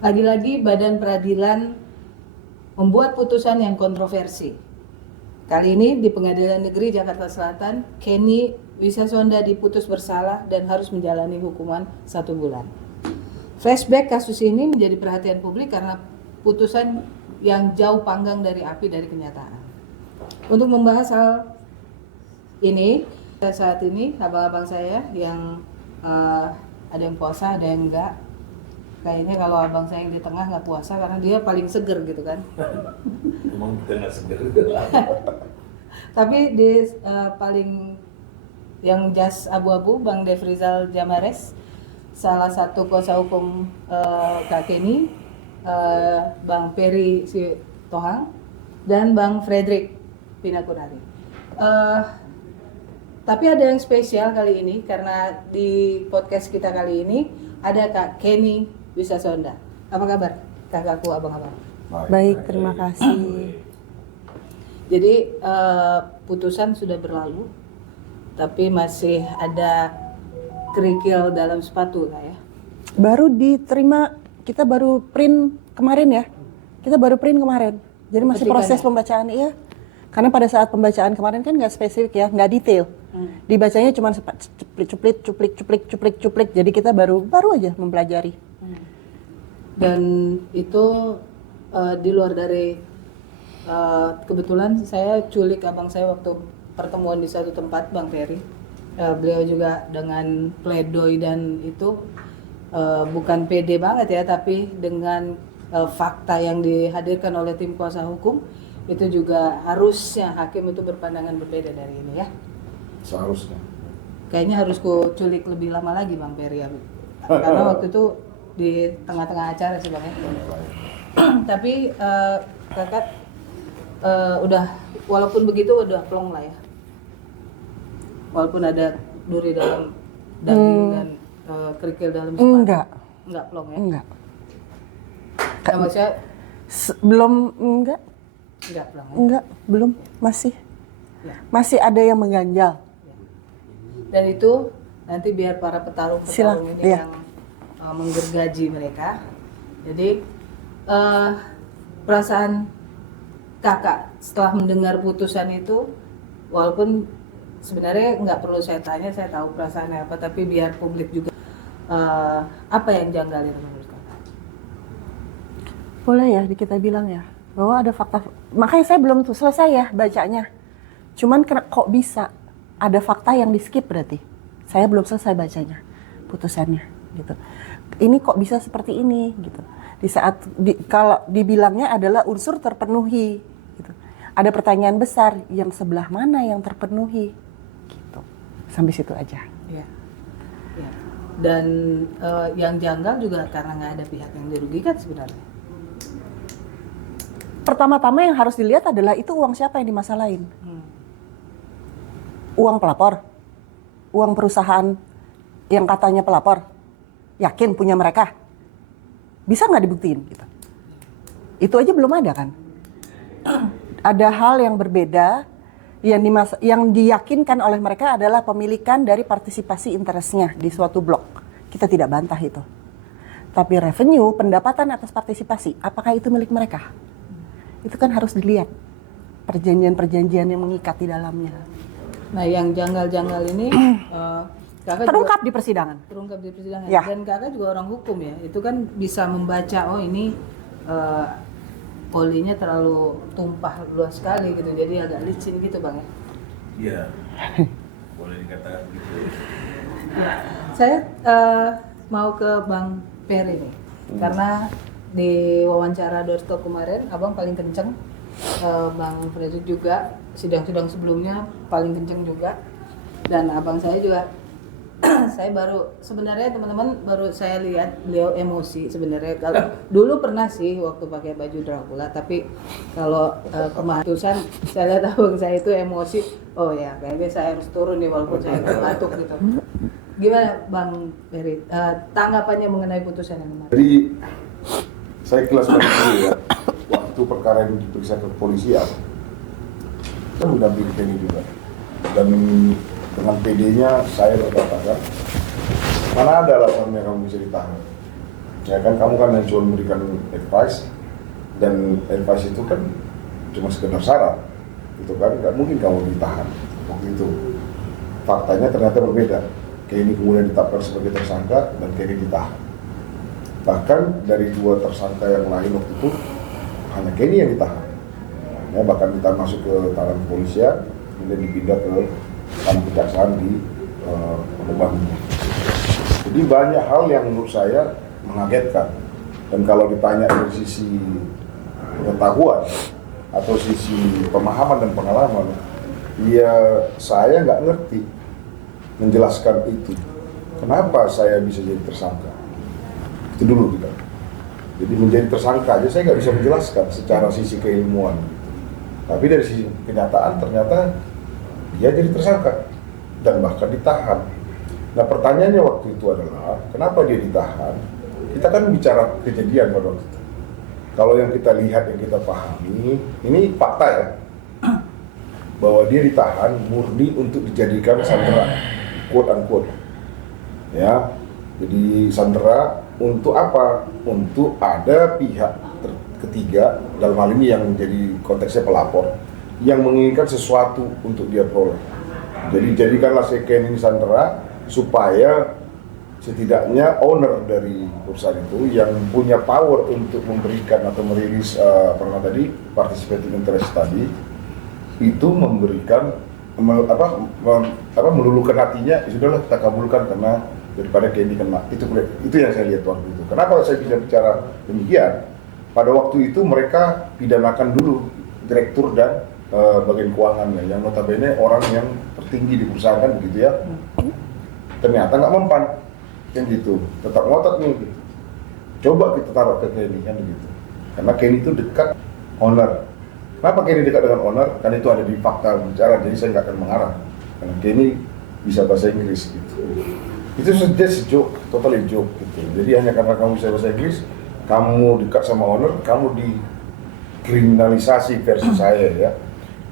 Lagi-lagi Badan Peradilan membuat putusan yang kontroversi. Kali ini di Pengadilan Negeri Jakarta Selatan, Kenny Wisasonda diputus bersalah dan harus menjalani hukuman 1 bulan. Flashback kasus ini menjadi perhatian publik karena putusan yang jauh panggang dari api dari kenyataan. Untuk membahas hal ini, saat ini abang-abang saya yang ada yang puasa, ada yang enggak. Kayaknya kalau abang saya yang di tengah nggak puasa karena dia paling seger gitu kan. Emang kita nggak seger. Tapi di paling yang jas abu-abu, Bang Devrizal Jamares, salah satu kuasa hukum Kak Kenny, Bang Peri Tohang, dan Bang Frederick Pinakunari. Tapi ada yang spesial kali ini karena di podcast kita kali ini ada Kak Kenny Wisasonda. Apa kabar kakakku, abang-abang? Baik, terima kasih. Jadi putusan sudah berlalu, tapi masih ada kerikil dalam sepatu lah ya. Baru diterima, kita baru print kemarin ya. Kita baru print kemarin. Jadi masih proses pembacaan ya. Karena pada saat pembacaan kemarin kan nggak spesifik ya, nggak detail. Dibacanya cuma cuplik. Jadi kita baru aja mempelajari. Dan itu di luar dari kebetulan saya culik abang saya waktu pertemuan di satu tempat, Bang Peri. Beliau juga dengan pledoi dan itu bukan pede banget ya, tapi dengan fakta yang dihadirkan oleh tim kuasa hukum itu juga harusnya hakim itu berpandangan berbeda dari ini ya. Seharusnya. Kayaknya harus ku culik lebih lama lagi Bang Peri ya. Karena waktu itu di tengah-tengah acara sih Bang ya. Tapi kakak udah, walaupun begitu udah plong lah ya. Walaupun ada duri dalam daging dan kerikil dalam sepatu. Enggak plong ya? Enggak. Sama saya Belum, enggak, plong ya? enggak, belum, masih. Ya. Masih ada yang mengganjal. Dan itu nanti biar para petarung ini ya. yang menggergaji mereka. Jadi perasaan kakak setelah mendengar putusan itu, walaupun sebenarnya nggak perlu saya tanya, saya tahu perasaannya apa, tapi biar publik juga apa yang janggal itu menurut kakak? Boleh ya kita bilang ya, bahwa ada fakta, makanya saya belum selesai ya bacanya. Cuman kok bisa ada fakta yang di skip berarti? Saya belum selesai bacanya, putusannya gitu. Ini kok bisa seperti ini gitu. Di saat kalau dibilangnya adalah unsur terpenuhi gitu. Ada pertanyaan besar, yang sebelah mana yang terpenuhi gitu. Sampai situ aja. Ya. Ya. Dan yang janggal juga karena nggak ada pihak yang dirugikan sebenarnya. Pertama-tama yang harus dilihat adalah itu uang siapa yang dimasalahin. Uang pelapor, uang perusahaan yang katanya pelapor, yakin punya mereka, bisa nggak dibuktiin gitu. Itu aja belum ada kan. Ada hal yang berbeda yang diyakinkan oleh mereka adalah pemilikan dari partisipasi interestnya di suatu blok. Kita tidak bantah itu. Tapi revenue, pendapatan atas partisipasi, apakah itu milik mereka? Itu kan harus dilihat perjanjian-perjanjian yang mengikat di dalamnya. Nah, yang janggal-janggal ini kakak terungkap juga di persidangan. Terungkap di persidangan. Ya. Dan kakak juga orang hukum ya. Itu kan bisa membaca, oh ini olinya terlalu tumpah luas sekali gitu. Jadi agak licin gitu Bang ya. Iya. Boleh dikatakan gitu. Ya. Saya mau ke Bang Peri nih. Karena di wawancara doorstop kemarin abang paling kenceng. Bang Fredrik juga sidang-sidang sebelumnya paling kenceng juga, dan abang saya juga saya baru sebenarnya teman-teman baru saya lihat beliau emosi sebenarnya. Kalau dulu pernah sih waktu pakai baju Dracula, tapi kalau kematusan saya lihat abang saya itu emosi, oh ya kayaknya saya harus turun nih walaupun saya batuk gitu. Gimana Bang Peri tanggapannya mengenai putusan yang kemarin? Jadi saya jelaskan dulu ya, waktu perkara itu diperiksa ke kepolisian, saya mendampingi Kenny juga, dan dengan PD-nya saya berkata, mana ada alasannya kamu bisa ditahan. Ya kan kamu kan yang cuma memberikan advice, dan advice itu kan cuma sekedar syarat, itu kan nggak mungkin kamu ditahan waktu itu. Faktanya ternyata berbeda. Kenny kemudian ditetapkan sebagai tersangka dan Kenny ditahan. Bahkan dari 2 tersangka yang lain waktu itu hanya Kenny yang ditahan. Ya, bahkan kita masuk ke tangan kepolisian, kemudian dipindah ke tangan kejaksaan di Pondok. Jadi banyak hal yang menurut saya mengagetkan. Dan kalau ditanya dari sisi pengetahuan atau sisi pemahaman dan pengalaman, ya saya nggak ngerti menjelaskan itu. Kenapa saya bisa jadi tersangka? Itu dulu gitu. Jadi menjadi tersangka aja saya nggak bisa menjelaskan secara sisi keilmuan. Tapi dari sisi kenyataan ternyata dia jadi tersangka dan bahkan ditahan. Nah pertanyaannya waktu itu adalah kenapa dia ditahan? Kita kan bicara kejadian pada waktu itu. Kalau yang kita lihat, yang kita pahami, ini fakta ya, bahwa dia ditahan murni untuk dijadikan sandera, quote unquote. Ya, jadi sandera untuk apa? Untuk ada pihak ketiga, dalam hal ini yang menjadi konteksnya pelapor, yang menginginkan sesuatu untuk dia peroleh. Jadi jadikanlah si Kenny ini sandera supaya setidaknya owner dari perusahaan itu yang punya power untuk memberikan atau merilis participating interest tadi itu memberikan meluluhkan hatinya, ya sudahlah kita kabulkan karena daripada Kenny kena. Itu yang saya lihat waktu itu. Kenapa saya bisa bicara demikian? Pada waktu itu mereka pidanakan dulu direktur dan bagian keuangannya yang notabene orang yang tertinggi di perusahaan kan begitu ya. Ternyata nggak mempan yang gitu, tetap ngotot nih gitu. Coba kita taruh ke Kenny kan begitu. Karena Kenny itu dekat owner. Kenapa Kenny dekat dengan owner? Kan itu ada di fakta bicara, jadi saya nggak akan mengarang. Karena Kenny bisa bahasa Inggris gitu. Itu just joke, totally joke gitu. Jadi hanya karena kamu bisa bahasa Inggris, kamu dekat sama owner, kamu dikriminalisasi versi saya ya.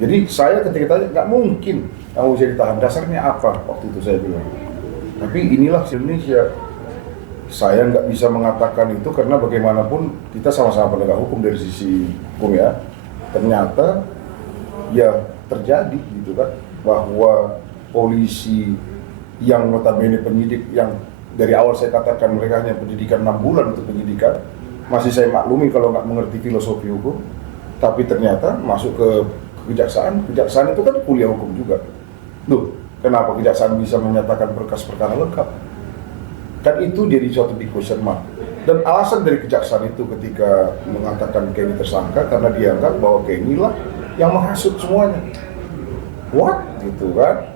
Jadi saya ketika tanya nggak mungkin kamu bisa ditahan. Dasarnya apa? Waktu itu saya bilang. Tapi inilah Indonesia. Saya nggak bisa mengatakan itu karena bagaimanapun kita sama-sama penegak hukum dari sisi hukum ya. Ternyata ya terjadi gitu kan, bahwa polisi yang notabene penyidik yang dari awal saya katakan mereka hanya pendidikan 6 bulan untuk penyidikan, masih saya maklumi kalau nggak mengerti filosofi hukum, tapi ternyata masuk ke kejaksaan itu kan kuliah hukum juga. Loh, kenapa kejaksaan bisa menyatakan berkas perkara lengkap? Kan itu jadi suatu big question mark. Dan alasan dari kejaksaan itu ketika mengatakan Kenny tersangka karena dianggap bahwa Kenny lah yang menghasut semuanya. What? Gitu kan?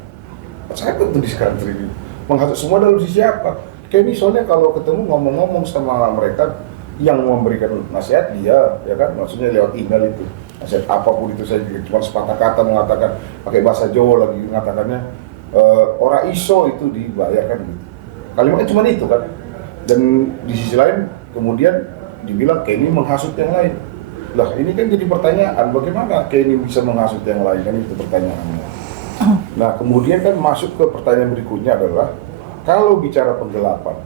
Saya tuh di sekarang ini menghasut semua dalam sisi apa? Kenny soalnya kalau ketemu ngomong-ngomong sama mereka yang memberikan nasihat dia, ya kan? Maksudnya lewat email itu. Nasihat apapun itu saya cuma sepatah kata mengatakan, pakai bahasa Jawa lagi mengatakannya, ora iso itu dibayarkan gitu. Kalimatnya cuma itu kan. Dan di sisi lain kemudian dibilang Kenny menghasut yang lain. Lah ini kan jadi pertanyaan, bagaimana Kenny bisa menghasut yang lain, kan itu pertanyaannya. Nah kemudian kan masuk ke pertanyaan berikutnya adalah kalau bicara penggelapan,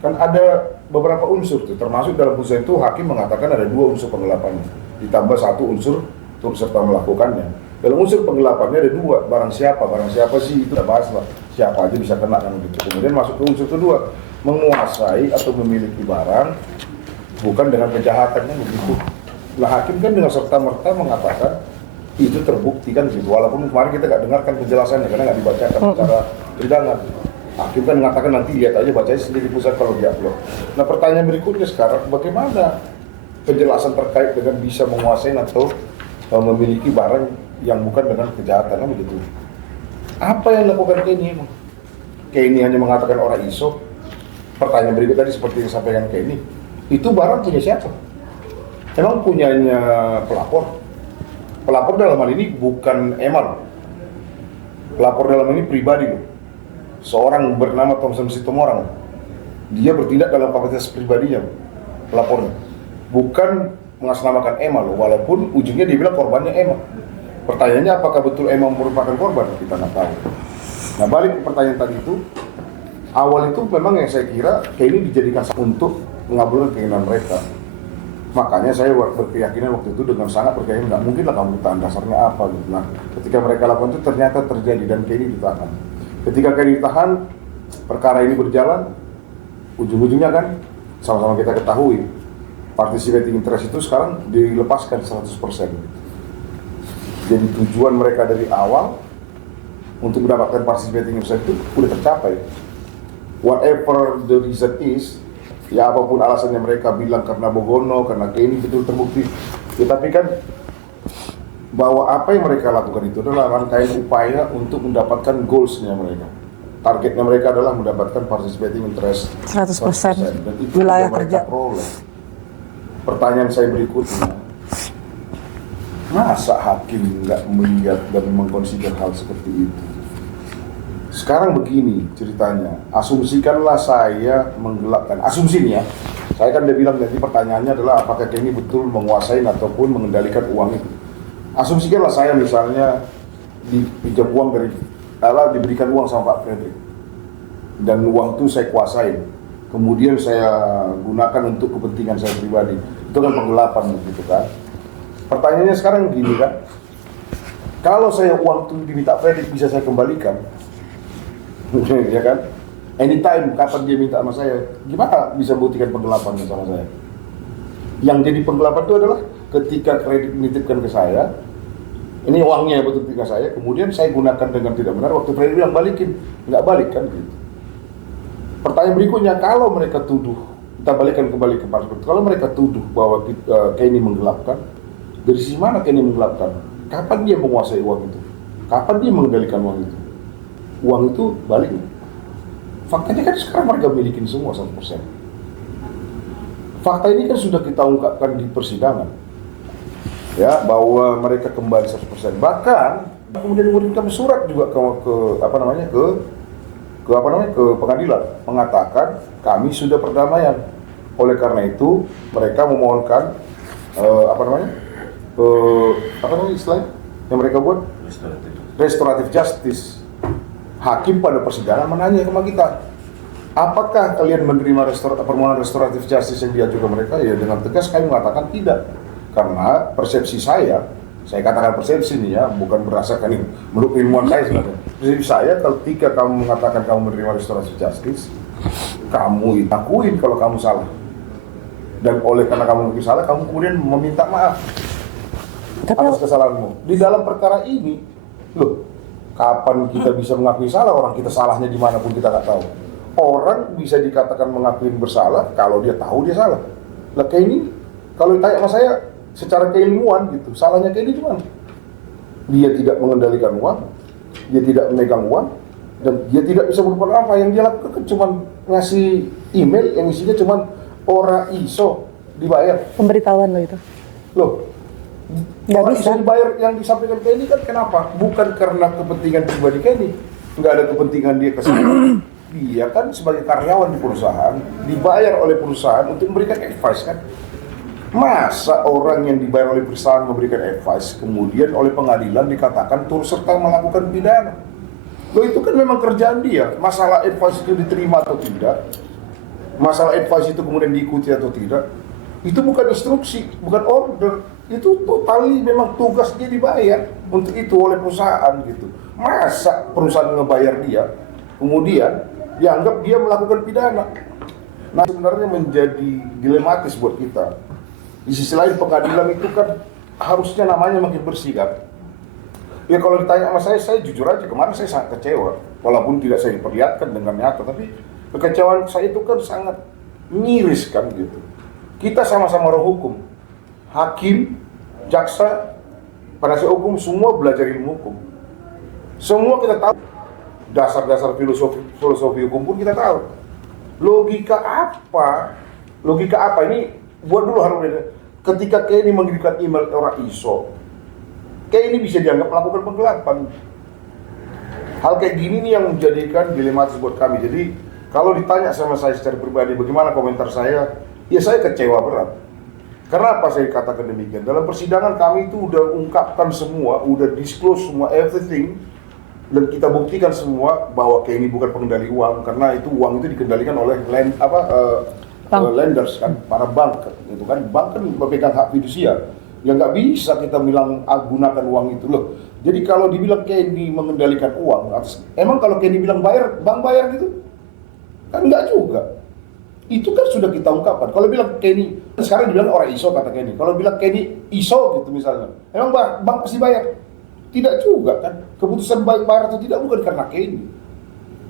kan ada beberapa unsur tuh, termasuk dalam putusan itu hakim mengatakan ada 2 unsur penggelapan ditambah 1 unsur turut serta melakukannya. Dalam unsur penggelapannya ada 2, barang siapa sih itu udah bahas lah, siapa aja bisa kena kan gitu. Kemudian masuk ke unsur kedua, menguasai atau memiliki barang bukan dengan kejahatan kan begitu. Nah hakim kan dengan serta-merta mengatakan itu terbukti kan gitu, walaupun kemarin kita nggak dengarkan penjelasannya karena nggak dibacakan secara persidangan. Hakim kan mengatakan nanti lihat aja bacanya sendiri pusat kalau dia upload. Nah pertanyaan berikutnya sekarang, bagaimana penjelasan terkait dengan bisa menguasai atau memiliki barang yang bukan dengan kejahatan kan begitu. Apa yang dilakukan Kenny emang? Kenny hanya mengatakan orang iso. Pertanyaan berikut tadi seperti yang disampaikan Kenny, itu barang punya siapa? Emang punyanya pelapor? Pelapor dalam hal ini bukan Emal. Pelapor dalam ini pribadi loh. Seorang bernama Thompson Sitomorang. Dia bertindak dalam kapasitas pribadinya, pelapornya. Bukan mengatasnamakan Emal, walaupun ujungnya dia bilang korbannya Emal. Pertanyaannya apakah betul Emal merupakan korban? Kita nggak tahu. Nah balik ke pertanyaan tadi itu, awal itu memang yang saya kira Kenny dijadikan untuk mengabulkan keinginan mereka. Makanya saya berkeyakinan waktu itu dengan sangat berkeyakinan nggak mungkin lah kamu ditahan, dasarnya apa gitu. Nah, ketika mereka lakukan itu ternyata terjadi dan Kenny ditahan. Ketika Kenny ditahan, perkara ini berjalan, ujung-ujungnya kan sama-sama kita ketahui participating interest itu sekarang dilepaskan 100%. Jadi tujuan mereka dari awal untuk mendapatkan participating interest itu udah tercapai. Whatever the reason is, ya apapun alasannya mereka bilang karena Bogono, karena Kenny betul terbukti. Ya, tapi kan bahwa apa yang mereka lakukan itu adalah rangkaian upaya untuk mendapatkan goals-nya mereka. Targetnya mereka adalah mendapatkan participating interest 100% dan itu wilayah yang mereka kerja. peroleh. Pertanyaan saya berikutnya, masa hakim nggak melihat dan mengkonsider hal seperti itu? Sekarang begini ceritanya, asumsikanlah saya menggelapkan, asumsi nih ya, saya kan udah bilang nanti pertanyaannya adalah apakah Kenny betul menguasai ataupun mengendalikan uang itu. Asumsikanlah saya misalnya dipinjam uang diberikan uang sama Pak Fredrik, dan uang itu saya kuasai, kemudian saya gunakan untuk kepentingan saya pribadi, itu kan penggelapan gitu kan. Pertanyaannya sekarang gini kan, kalau saya uang itu diminta Fredrik bisa saya kembalikan, ya kan? Anytime, kapan dia minta sama saya, gimana bisa buktikan penggelapan sama saya? Yang jadi penggelapan itu adalah ketika kredit menitipkan ke saya, ini uangnya betul ke saya, kemudian saya gunakan dengan tidak benar, waktu kredit bilang balikin, nggak balik kan gitu. Pertanyaan berikutnya, kalau mereka tuduh, kita balikan kembali ke Pak, kalau mereka tuduh bahwa Kenny menggelapkan, dari sisi mana Kenny menggelapkan? Kapan dia menguasai uang itu? Kapan dia mengendalikan uang itu? Uang itu balik. Faktanya kan sekarang mereka milikin semua 100%. Fakta ini kan sudah kita ungkapkan di persidangan, ya, bahwa mereka kembali 100%. Bahkan kemudian mengirimkan surat juga ke pengadilan mengatakan kami sudah perdamaian. Oleh karena itu mereka memohonkan istilahnya yang mereka buat restoratif justice. Hakim pada persidangan menanya sama kita, apakah kalian menerima permohonan restoratif justice yang diajukan mereka? Ya, dengan tegas kami mengatakan tidak, karena persepsi saya katakan persepsi nih ya, bukan berdasarkan menurut ilmuwan saya sebenarnya. Persepsi saya, ketika kamu mengatakan kamu menerima restoratif justice, kamu akuin kalau kamu salah, dan oleh karena kamu mungkin salah, kamu kemudian meminta maaf atas kesalahanmu. Di dalam perkara ini, loh, kapan kita bisa mengakui salah? Orang kita salahnya dimanapun kita nggak tahu. Orang bisa dikatakan mengakui bersalah kalau dia tahu dia salah. Lah kayak ini, kalau ditanya sama saya secara keilmuan gitu, salahnya kayak ini gimana? Dia tidak mengendalikan uang, dia tidak memegang uang, dan dia tidak bisa berbuat apa. Yang dia lakukan cuma ngasih email yang isinya cuma ora iso dibayar. Pemberitahuan lo itu. Loh, Nggak orang bisa. bisa dibayar yang disampaikan Kenny kan kenapa? Bukan karena kepentingan pribadi Kenny, nggak ada kepentingan dia ke sana. Dia kan sebagai karyawan di perusahaan, dibayar oleh perusahaan untuk memberikan advice kan. Masa orang yang dibayar oleh perusahaan memberikan advice, kemudian oleh pengadilan dikatakan turut serta melakukan pidana? Loh, itu kan memang kerjaan dia. Masalah advice itu diterima atau tidak, masalah advice itu kemudian diikuti atau tidak, itu bukan instruksi, bukan order. Itu totali memang tugas dia dibayar untuk itu oleh perusahaan gitu. Masa perusahaan ngebayar dia, kemudian dianggap dia melakukan pidana? Nah, sebenarnya menjadi dilematis buat kita. Di sisi lain pengadilan itu kan harusnya namanya makin bersih kan. Ya kalau ditanya sama saya jujur aja kemarin saya sangat kecewa. Walaupun tidak saya perlihatkan dengan nyata, tapi kekecewaan saya itu kan sangat miris kan gitu. Kita sama-sama roh hukum. Hakim, jaksa, penasihat hukum, semua belajar ilmu hukum. Semua kita tahu dasar-dasar filosofi hukum pun kita tahu. Logika apa ini buat dulu harus ketika Kenny mengirimkan email orang ISO, Kenny bisa dianggap melakukan penggelapan. Hal kayak gini nih yang menjadikan dilematis buat kami. Jadi kalau ditanya sama saya secara pribadi bagaimana komentar saya, ya saya kecewa berat. Karena apa saya katakan demikian? Dalam persidangan kami itu udah ungkapkan semua, udah disclose semua everything, dan kita buktikan semua bahwa Kenny bukan pengendali uang, karena itu uang itu dikendalikan oleh lenders kan, para bank itu kan, bank kan memegang hak fidusia. Ya nggak bisa kita bilang gunakan uang itu loh. Jadi kalau dibilang Kenny mengendalikan uang, emang kalau Kenny bilang bayar, bank bayar gitu? Kan nggak juga. Itu kan sudah kita ungkapkan. Kalau bilang Kenny, sekarang dibilang orang ISO kata Kenny. Kalau bilang Kenny ISO gitu misalnya, emang bank pasti bayar? Tidak juga kan. Keputusan bank bayar atau tidak bukan karena Kenny.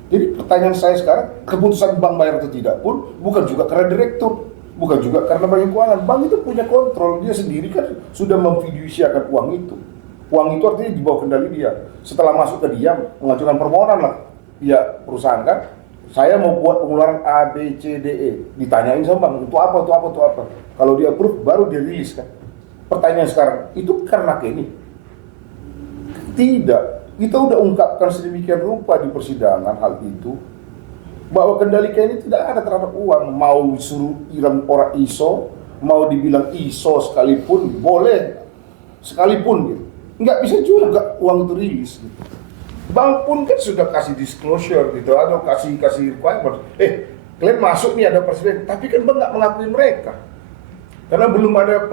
Jadi pertanyaan saya sekarang, keputusan bank bayar atau tidak pun bukan juga karena direktur, bukan juga karena bank keuangan. Bank itu punya kontrol, dia sendiri kan sudah memfidusiakan uang itu. Uang itu artinya di bawah kendali dia. Setelah masuk ke dia, mengajukan permohonan lah. Ya perusahaan kan, saya mau buat pengeluaran A, B, C, D, E. Ditanyain sama bank, itu apa, itu apa, itu apa. Kalau dia approve, baru dia rilis kan. Pertanyaan sekarang, itu karena Kenny? Tidak. Kita udah ungkapkan sedemikian rupa di persidangan hal itu, bahwa kendali Kenny tidak ada terhadap uang. Mau suruh Iran orang ISO, mau dibilang ISO sekalipun, boleh. Sekalipun gitu. Nggak bisa juga uang itu rilis gitu. Bank pun kan sudah kasih disclosure gitu, atau kasih requirement. Kalian masuk nih ada presiden, tapi kan bank nggak mengakui mereka. Karena belum ada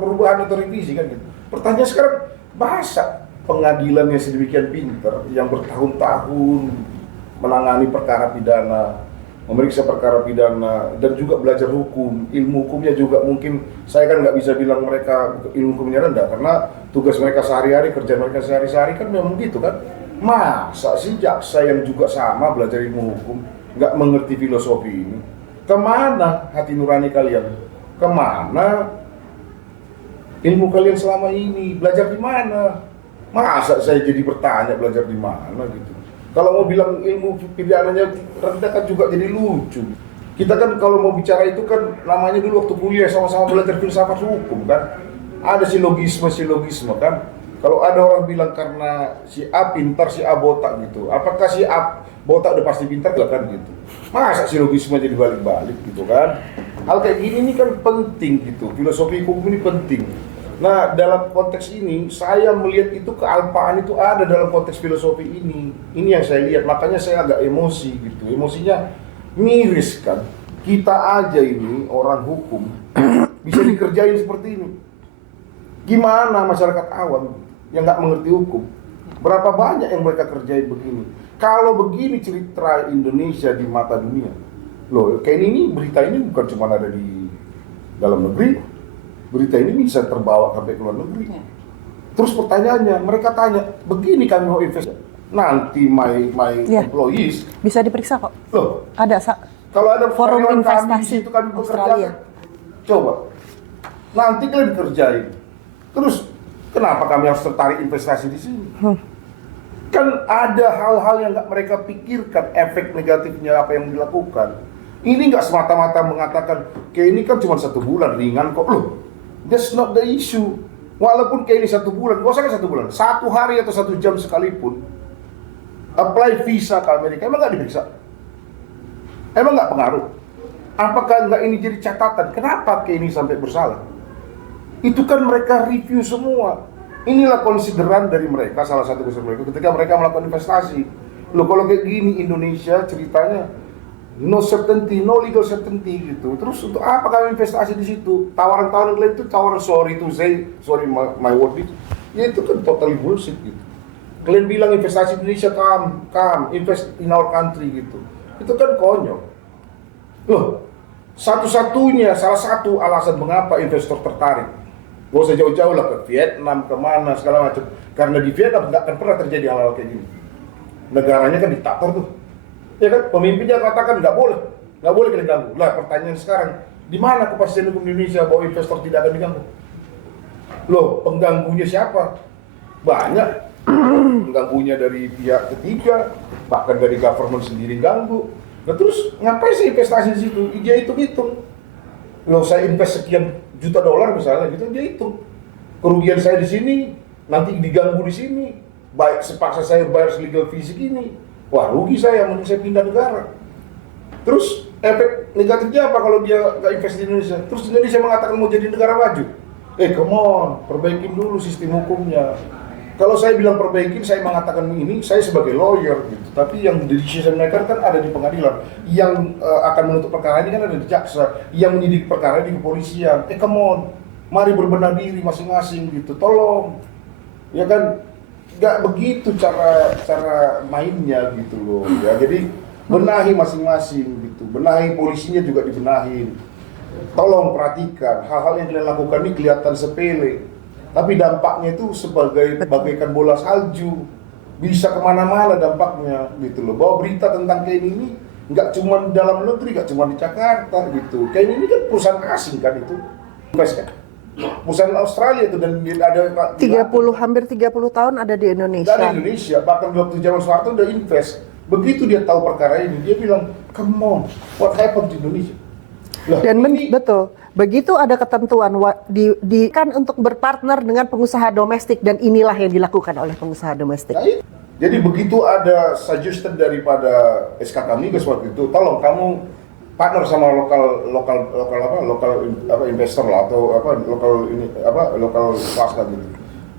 perubahan atau revisi kan gitu. Pertanyaan sekarang, masa pengadilan yang sedemikian pintar, yang bertahun-tahun menangani perkara pidana, memeriksa perkara pidana, dan juga belajar hukum, ilmu hukumnya juga mungkin, saya kan nggak bisa bilang mereka ilmu hukumnya rendah, karena tugas mereka sehari-hari, kerja mereka sehari-hari kan memang gitu kan. Masa sih jaksa yang juga sama belajar ilmu hukum, nggak mengerti filosofi ini? Kemana hati nurani kalian? Kemana ilmu kalian selama ini? Belajar di mana? Masa saya jadi bertanya belajar di mana gitu. Kalau mau bilang ilmu pidananya rendah kan juga jadi lucu. Kita kan kalau mau bicara itu kan namanya dulu waktu kuliah sama-sama belajar filsafat hukum kan. Ada silogisme kan. Kalau ada orang bilang karena si A pintar, si A botak gitu. Apakah si A botak udah pasti pintar kan gitu. Masa silogisme jadi balik-balik gitu kan. Hal kayak gini ini kan penting gitu. Filosofi hukum ini penting. Nah, dalam konteks ini, saya melihat itu kealpaan itu ada dalam konteks filosofi ini. Ini yang saya lihat, makanya saya agak emosi gitu. Emosinya miris kan. Kita aja ini, orang hukum, bisa dikerjain seperti ini. Gimana masyarakat awam yang nggak mengerti hukum? Berapa banyak yang mereka kerjain begini? Kalau begini cerita Indonesia di mata dunia. Loh, kayak ini, berita ini bukan cuma ada di dalam negeri. Berita ini bisa terbawa sampai ke luar negeri. Terus pertanyaannya, mereka tanya, begini kami mau investasi. Nanti my employees bisa diperiksa kok. Loh, Ada kalau ada forum karyawan kami di investasi situ kami Australia. bekerja. Coba. Nanti kalian kerjain. Terus kenapa kami harus tertarik investasi di sini? Kan ada hal-hal yang nggak mereka pikirkan, efek negatifnya apa yang dilakukan. Ini nggak semata-mata mengatakan, kayak ini kan cuma 1 bulan, ringan kok. Loh, that's not the issue. Walaupun kayak ini 1 bulan, gak usah kan 1 bulan, 1 hari atau 1 jam sekalipun, apply visa ke Amerika, emang nggak diperiksa? Emang nggak pengaruh? Apakah nggak ini jadi catatan? Kenapa kayak ini sampai bersalah? Itu kan mereka review semua. Inilah konsideran dari mereka, salah satu konsideran mereka ketika mereka melakukan investasi. Loh, kalau kayak gini Indonesia ceritanya, no certainty, no legal certainty gitu. Terus untuk apa kami investasi di situ? Tawaran-tawaran lain itu tawaran sorry my word itu. Ya itu kan totally bullshit gitu. Kalian bilang investasi di Indonesia, come, invest in our country gitu. Itu kan konyol. Loh, salah satu alasan mengapa investor tertarik. Gak usah jauh-jauh lah ke Vietnam, kemana, segala macam. Karena di Vietnam nggak akan pernah terjadi hal-hal kayak gini. Negaranya kan diktator tuh. Ya kan, pemimpinnya katakan nggak boleh kalian ganggu. Lah pertanyaan sekarang, di mana kepastian hukum Indonesia bahwa investor tidak akan diganggu? Loh, pengganggunya siapa? Banyak. Pengganggunya dari pihak ketiga, bahkan dari government sendiri ganggu. Nah terus ngapain sih investasi di situ? Dia hitung-hitung. Loh, saya invest sekian juta dolar misalnya gitu, dia hitung. Kerugian saya di sini, nanti diganggu di sini. Baik sepaksa saya bayar legal fee segini. Wah, rugi saya, mending saya pindah negara. Terus efek negatifnya apa kalau dia nggak invest di Indonesia? Terus Indonesia mengatakan mau jadi negara maju. Come on, perbaikin dulu sistem hukumnya. kalau saya bilang perbaikin, saya mengatakan ini, saya sebagai lawyer gitu. Tapi yang decision maker kan ada di pengadilan. Yang akan menuntut perkara ini kan ada di jaksa. Yang menyidik perkara di kepolisian. Come on, mari berbenah diri masing-masing gitu. Tolong, ya kan? Nggak begitu cara mainnya gitu loh. Ya, jadi benahi masing-masing gitu. Benahi polisinya juga dibenahin. Tolong perhatikan hal-hal yang kalian lakukan ini kelihatan sepele. Tapi dampaknya itu bagaikan bola salju, bisa kemana-mana dampaknya gitu loh. Bahwa berita tentang Kenny ini nggak cuma dalam negeri, nggak cuma di Jakarta gitu. Kenny ini kan perusahaan asing kan itu, invest kan? Perusahaan Australia itu dan ada hampir 30 tahun ada di Indonesia. Dari Indonesia, bahkan waktu zaman Soeharto udah invest. Begitu dia tahu perkara ini, dia bilang, come on, what happened di Indonesia? Lah, Dan betul, begitu ada ketentuan kan untuk berpartner dengan pengusaha domestik dan inilah yang dilakukan oleh pengusaha domestik. Nah, jadi begitu ada suggestion daripada SKK Migas waktu itu, tolong kamu partner sama lokal investor lah atau lokal swasta gitu.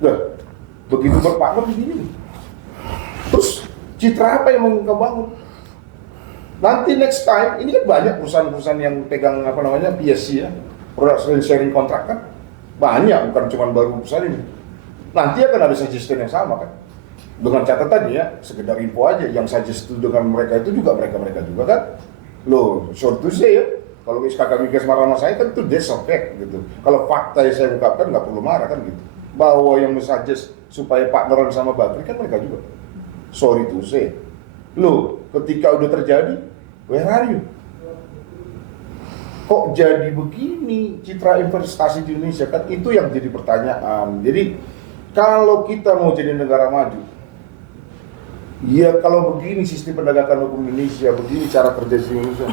Nah, begitu berpartner begini. Terus citra apa yang mau kamu bangun? Nanti next time, ini kan banyak perusahaan-perusahaan yang pegang PSC ya, product sharing contract kan, banyak, bukan cuma baru perusahaan ini. Nanti akan ada suggestion yang sama kan, dengan catatan ya, sekedar info aja, yang suggest itu dengan mereka itu juga mereka juga kan, loh, short to say ya, kalau SKK Migas marah sama saya kan itu fact gitu. Kalau fakta yang saya ungkapkan nggak perlu marah kan gitu, bahwa yang suggest supaya partneran sama Bakri kan mereka juga. Sorry to say, loh, ketika udah terjadi, where are you? Kok jadi begini citra investasi di Indonesia? Kan itu yang jadi pertanyaan. Jadi kalau kita mau jadi negara maju, ya kalau begini sistem penegakan hukum Indonesia, begini cara kerja di Indonesia,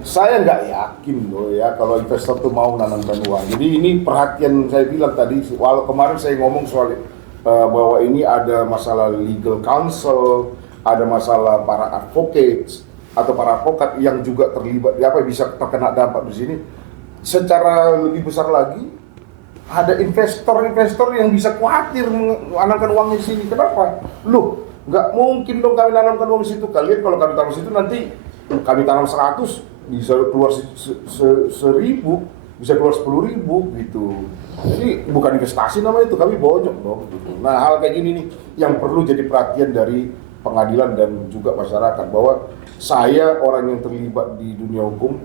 saya nggak yakin loh ya kalau investor tuh mau nanamkan uang. Jadi ini perhatian saya bilang tadi, walau kemarin saya ngomong soal bahwa ini ada masalah legal counsel, ada masalah para advocates atau para advokat yang juga terlibat bisa terkena dampak di sini. Secara lebih besar lagi ada investor-investor yang bisa khawatir menanamkan uangnya di sini. Kenapa? Loh, nggak mungkin dong kami tanamkan uang di situ. Kalian kalau kami tanam di situ nanti kami tanam 100 bisa keluar 1.000, bisa keluar 10.000 gitu. Jadi bukan investasi namanya itu, kami bonyok dong gitu. Nah, hal kayak gini nih yang perlu jadi perhatian dari pengadilan dan juga masyarakat, bahwa saya orang yang terlibat di dunia hukum,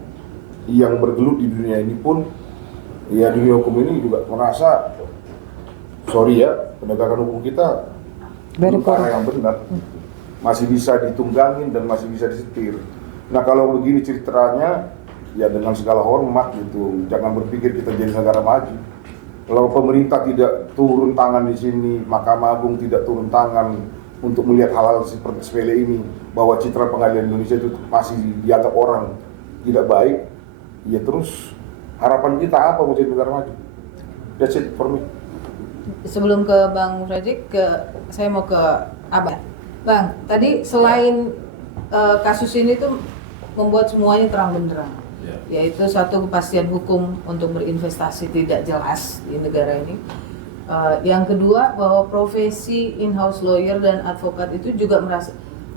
yang bergelut di dunia ini pun, ya dunia hukum ini juga merasa, sorry ya, penegakan hukum kita belum ke arah yang benar, masih bisa ditunggangin dan masih bisa disetir. Nah kalau begini ceritanya, ya dengan segala hormat gitu, jangan berpikir kita jadi negara maju. Kalau pemerintah tidak turun tangan di sini, Mahkamah Agung tidak turun tangan untuk melihat hal-hal seperti sepele ini, bahwa citra pengadilan Indonesia itu masih dianggap orang tidak baik, ya terus harapan kita apa mau jadi negara maju? That's it for me. Sebelum ke Bang Fredrik, saya mau ke Abang. Bang, tadi selain kasus ini tuh membuat semuanya terang benderang, yaitu satu kepastian hukum untuk berinvestasi tidak jelas di negara ini. Yang kedua, bahwa profesi in-house lawyer dan advokat itu juga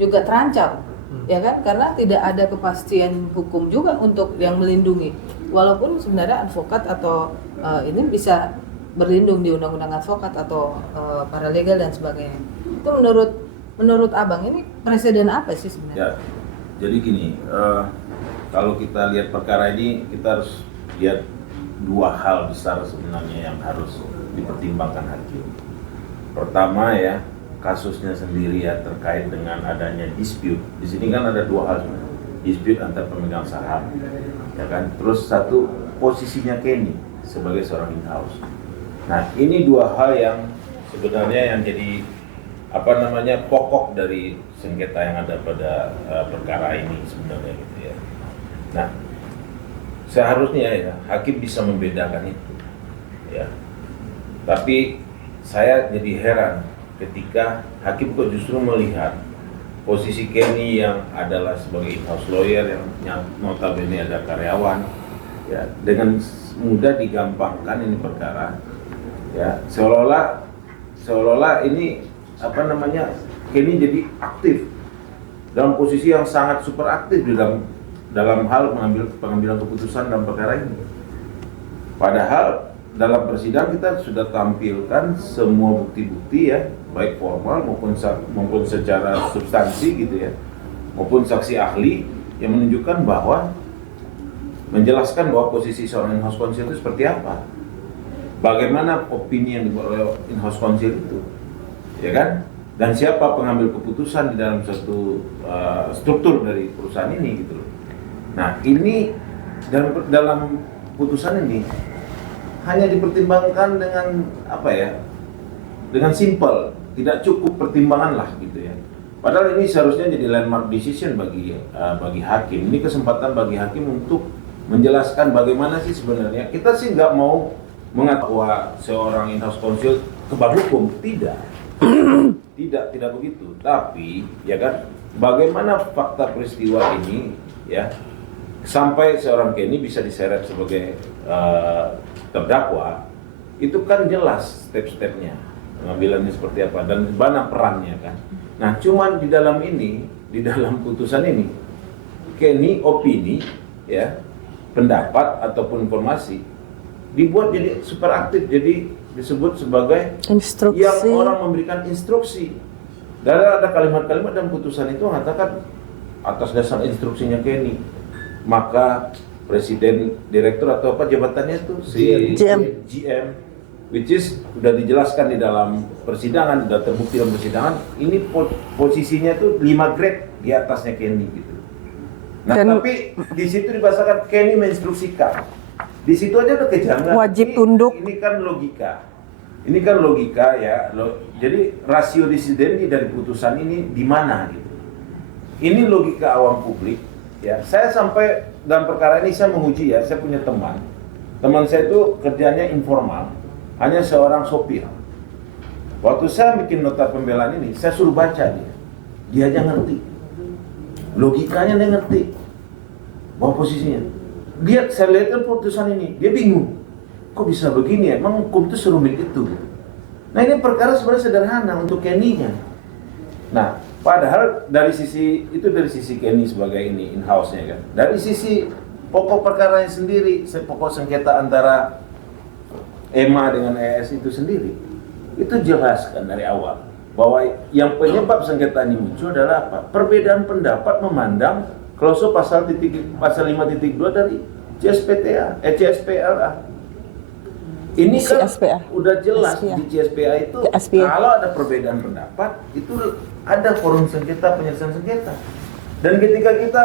terancam, ya kan? Karena tidak ada kepastian hukum juga untuk yang melindungi. Walaupun sebenarnya advokat atau ini bisa berlindung di undang-undang advokat atau paralegal dan sebagainya. Itu menurut Abang ini presiden apa sih sebenarnya? Ya, jadi gini, kalau kita lihat perkara ini, kita harus lihat dua hal besar sebenarnya yang harus dipertimbangkan hakim. Pertama ya, kasusnya sendiri ya terkait dengan adanya dispute. Di sini kan ada dua hal, dispute antar pemegang saham, ya kan. Terus satu, posisinya Kenny sebagai seorang in-house. Nah, ini dua hal yang sebenarnya yang jadi pokok dari sengketa yang ada pada perkara ini sebenarnya gitu ya. Nah, seharusnya ya hakim bisa membedakan itu, ya. Tapi saya jadi heran ketika hakim kok justru melihat posisi Kenny yang adalah sebagai in-house lawyer yang notabene ada karyawan, ya, dengan mudah digampangkan ini perkara, ya, seolah-olah seolah-olah ini apa namanya, Kenny jadi aktif dalam posisi yang sangat super aktif di dalam hal pengambilan keputusan dalam perkara ini. Padahal dalam persidangan kita sudah tampilkan semua bukti-bukti ya, baik formal maupun secara substansi gitu ya, maupun saksi ahli yang menunjukkan bahwa menjelaskan bahwa posisi seorang in-house counsel itu seperti apa, bagaimana opini yang dibuat oleh in-house counsel itu, ya kan? Dan siapa pengambil keputusan di dalam satu struktur dari perusahaan ini gitu loh. Nah ini dalam putusan ini hanya dipertimbangkan dengan apa ya? Dengan simpel, tidak cukup pertimbangan lah gitu ya. Padahal ini seharusnya jadi landmark decision bagi hakim. Ini kesempatan bagi hakim untuk menjelaskan bagaimana sih sebenarnya. Kita sih nggak mau mengatakan bahwa seorang in-house counsel kebal hukum, tidak. Tidak begitu. Tapi ya kan, bagaimana fakta peristiwa ini ya sampai seorang Kenny bisa diseret sebagai terdakwa, itu kan jelas step-stepnya, pengambilannya seperti apa dan mana perannya kan. Nah, cuman di dalam putusan ini, Kenny opini ya, pendapat ataupun informasi dibuat jadi super aktif, jadi disebut sebagai Instruksi. yang orang memberikan instruksi. Dan ada kalimat-kalimat dalam putusan itu mengatakan atas dasar instruksinya Kenny, maka presiden, direktur atau apa jabatannya itu GM, which is sudah dijelaskan di dalam persidangan, sudah terbukti dalam persidangan, ini posisinya itu 5 grade di atasnya Kenny gitu. Nah, tapi di situ dibahasakan Kenny menginstruksikan. Di situ aja udah kejanggalan. Wajib tunduk. Ini kan logika. Ini kan logika ya. Jadi rasio disidendi dari putusan ini di mana gitu. Ini logika awam publik ya. Saya sampai dalam perkara ini saya menguji ya, saya punya teman. Teman saya itu kerjanya informal, hanya seorang sopir. Waktu saya bikin nota pembelaan ini, saya suruh baca dia. Dia aja ngerti. Logikanya dia ngerti. Bahwa posisinya. Saya lihat kan putusan ini, dia bingung. Kok bisa begini ya? Emang hukum itu serumit itu? Nah ini perkara sebenarnya sederhana untuk Kenny-nya. Nah, padahal dari sisi Kenny sebagai ini in-house-nya kan. Dari sisi pokok perkaranya sendiri, pokok sengketa antara EMA dengan ES itu sendiri, itu jelas kan dari awal bahwa yang penyebab sengketa ini muncul adalah apa? Perbedaan pendapat memandang klausul pasal 5.2 dari CSPLA. Ini kan udah jelas di CSPA itu kalau ada perbedaan pendapat itu ada forum sengketa, penyelesaian sengketa. Dan ketika kita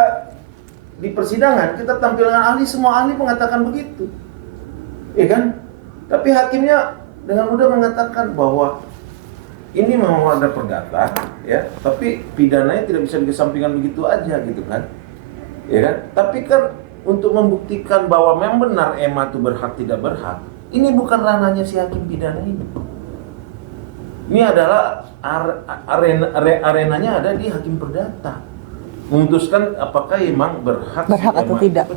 di persidangan kita tampil dengan ahli, semua ahli mengatakan begitu, ya kan? Tapi hakimnya dengan mudah mengatakan bahwa ini memang ada perdata, ya, tapi pidananya tidak bisa dikesampingkan begitu aja gitu kan, ya kan? Tapi kan untuk membuktikan bahwa memang benar EMA itu berhak tidak berhak, ini bukan ranahnya si hakim pidana ini. Ini adalah arenanya ada di hakim perdata, memutuskan apakah emang berhak atau tidak.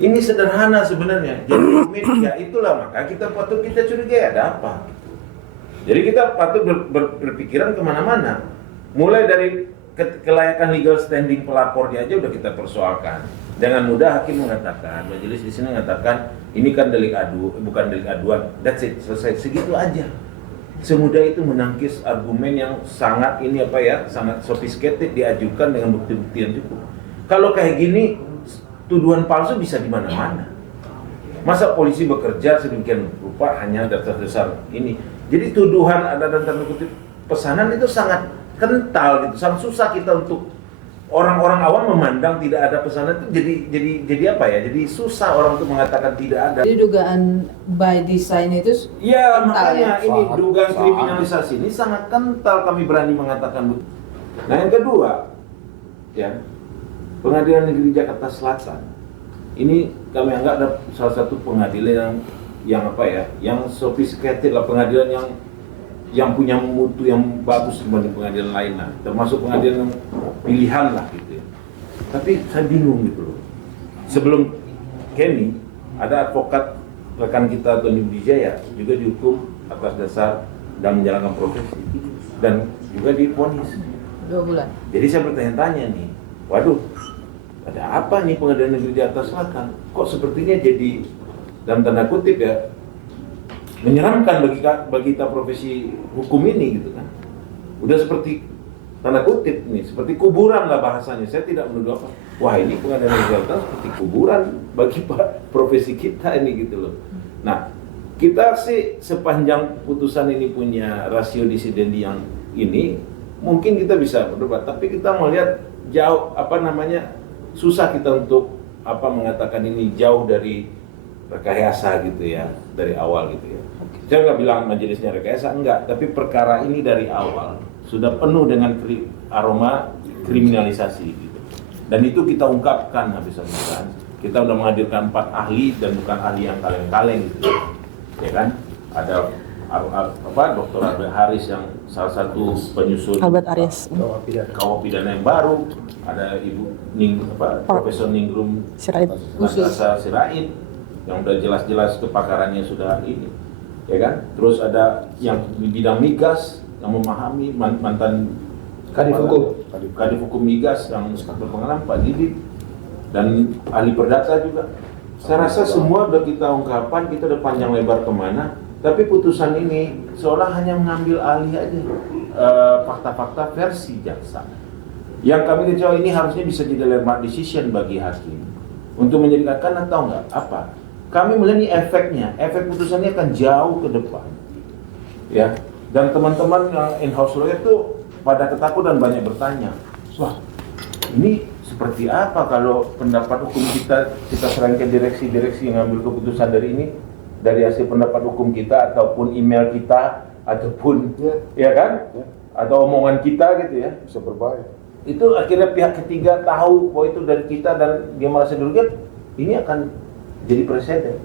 Ini sederhana sebenarnya. Jadi media itulah maka kita curigai ada apa. Jadi kita patut berpikiran kemana-mana. Mulai dari kelayakan legal standing pelapor aja udah kita persoalkan. Dengan mudah hakim mengatakan, majelis di sini mengatakan ini kan delik bukan delik aduan. That's it, selesai, segitu aja. Semudah itu menangkis argumen yang sangat sangat sophisticated diajukan dengan bukti-bukti yang cukup. Kalau kayak gini tuduhan palsu bisa di mana-mana. Masa polisi bekerja sedemikian rupa hanya dasar-dasar ini. Jadi tuduhan ada dalam tanda kutip pesanan itu sangat kental gitu, sangat susah kita untuk orang-orang awam memandang tidak ada pesanan itu jadi apa ya? Jadi susah orang untuk mengatakan tidak ada. Jadi dugaan by design itu ya makanya ya? ini dugaan kriminalisasi ini sangat kental, kami berani mengatakan begitu. Nah yang kedua, ya Pengadilan Negeri Jakarta Selatan ini kami anggap ada salah satu pengadilan yang sophisticated lah, pengadilan yang punya mutu yang bagus dibanding pengadilan lain lah, termasuk pengadilan yang pilihan lah gitu ya. Tapi saya bingung gitu loh. Sebelum Kenny ada advokat rekan kita Tony Wijaya juga dihukum atas dasar dan menjalankan profesi, dan juga divonis 2 bulan. Jadi saya bertanya-tanya nih, waduh, ada apa nih Pengadilan Negeri Jakarta Selatan? Kok sepertinya jadi dalam tanda kutip ya menyeramkan bagi kita profesi hukum ini gitu kan? Udah seperti tanda kutip nih, seperti kuburan lah bahasanya. Saya tidak menuduh apa. Wah, ini Pengadilan Negeri Jakarta seperti kuburan bagi profesi kita ini gitu loh. Nah, kita sih sepanjang putusan ini punya rasio disidendi yang ini, mungkin kita bisa berdebat, tapi kita melihat jauh susah kita untuk mengatakan ini jauh dari rekayasa gitu ya, dari awal gitu ya. Saya nggak bilang majelisnya rekayasa, enggak, tapi perkara ini dari awal sudah penuh dengan aroma kriminalisasi gitu. Dan itu kita ungkapkan habis-habisan. Kita udah menghadirkan 4 ahli dan bukan ahli yang kaleng-kaleng gitu. Ya kan? Ada Dr. Albert Haris yang salah satu penyusun Albert Aries. kawah pidana yang baru, ada Ibu Profesor Ningrum Sirait. Sirait yang udah jelas-jelas kepakarannya sudah ini, ya kan? Terus ada yang di bidang migas yang memahami mantan Kadif Hukum Migas yang berpengalaman Pak Didit, dan ahli perdata juga. Saya rasa semua udah kita ungkapkan, kita udah panjang lebar kemana, tapi putusan ini seolah hanya mengambil alih aja fakta-fakta versi jaksa. Yang kami kecewa ini harusnya bisa jadi landmark decision bagi hakim untuk menjadikan atau enggak apa. Kami melihat ini efek putusannya akan jauh ke depan, ya. Dan teman-teman yang in-house lawyer itu pada ketakutan banyak bertanya, wah ini seperti apa kalau pendapat hukum kita serahkan direksi-direksi yang ambil keputusan dari ini, dari hasil pendapat hukum kita ataupun email kita ataupun ya kan, atau omongan kita gitu ya, Bisa berbahaya. itu akhirnya pihak ketiga tahu bahwa itu dari kita dan dia merasa dirugikan, ini akan jadi presiden.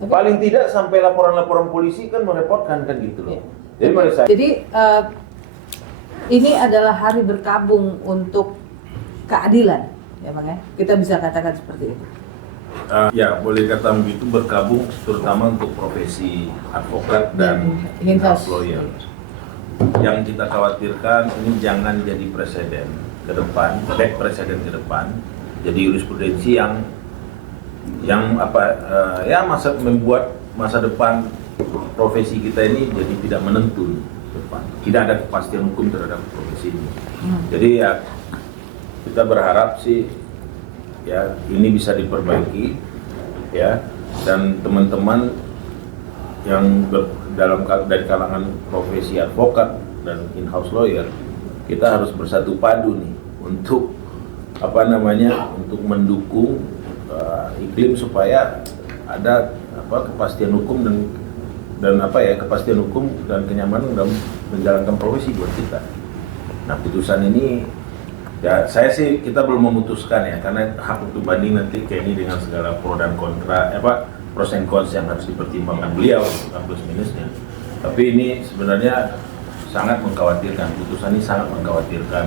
Paling tidak sampai laporan-laporan polisi kan merepotkan kan gitu loh. Jadi menurut saya, Ini adalah hari berkabung untuk keadilan, ya Bang ya. Kita bisa katakan seperti itu. ya boleh kata begitu, bergabung terutama untuk profesi advokat dan in-house lawyer. Yang kita khawatirkan ini jangan jadi presiden ke depan, back presiden ke depan, jadi jurisprudensi yang membuat masa depan profesi kita ini jadi tidak menentu depan. Tidak ada kepastian hukum terhadap profesi ini. Jadi ya kita berharap sih ya ini bisa diperbaiki ya, dan teman-teman yang dari kalangan profesi advokat dan in-house lawyer, kita harus bersatu padu nih untuk untuk mendukung iklim supaya ada kepastian hukum dan kepastian hukum dan kenyamanan dalam menjalankan profesi buat kita. Nah, putusan ini ya kita belum memutuskan ya, karena hak untuk banding nanti kayak ini dengan segala pro dan kontra pros and cons yang harus dipertimbangkan beliau plus minusnya. Tapi ini sebenarnya sangat mengkhawatirkan, putusan ini sangat mengkhawatirkan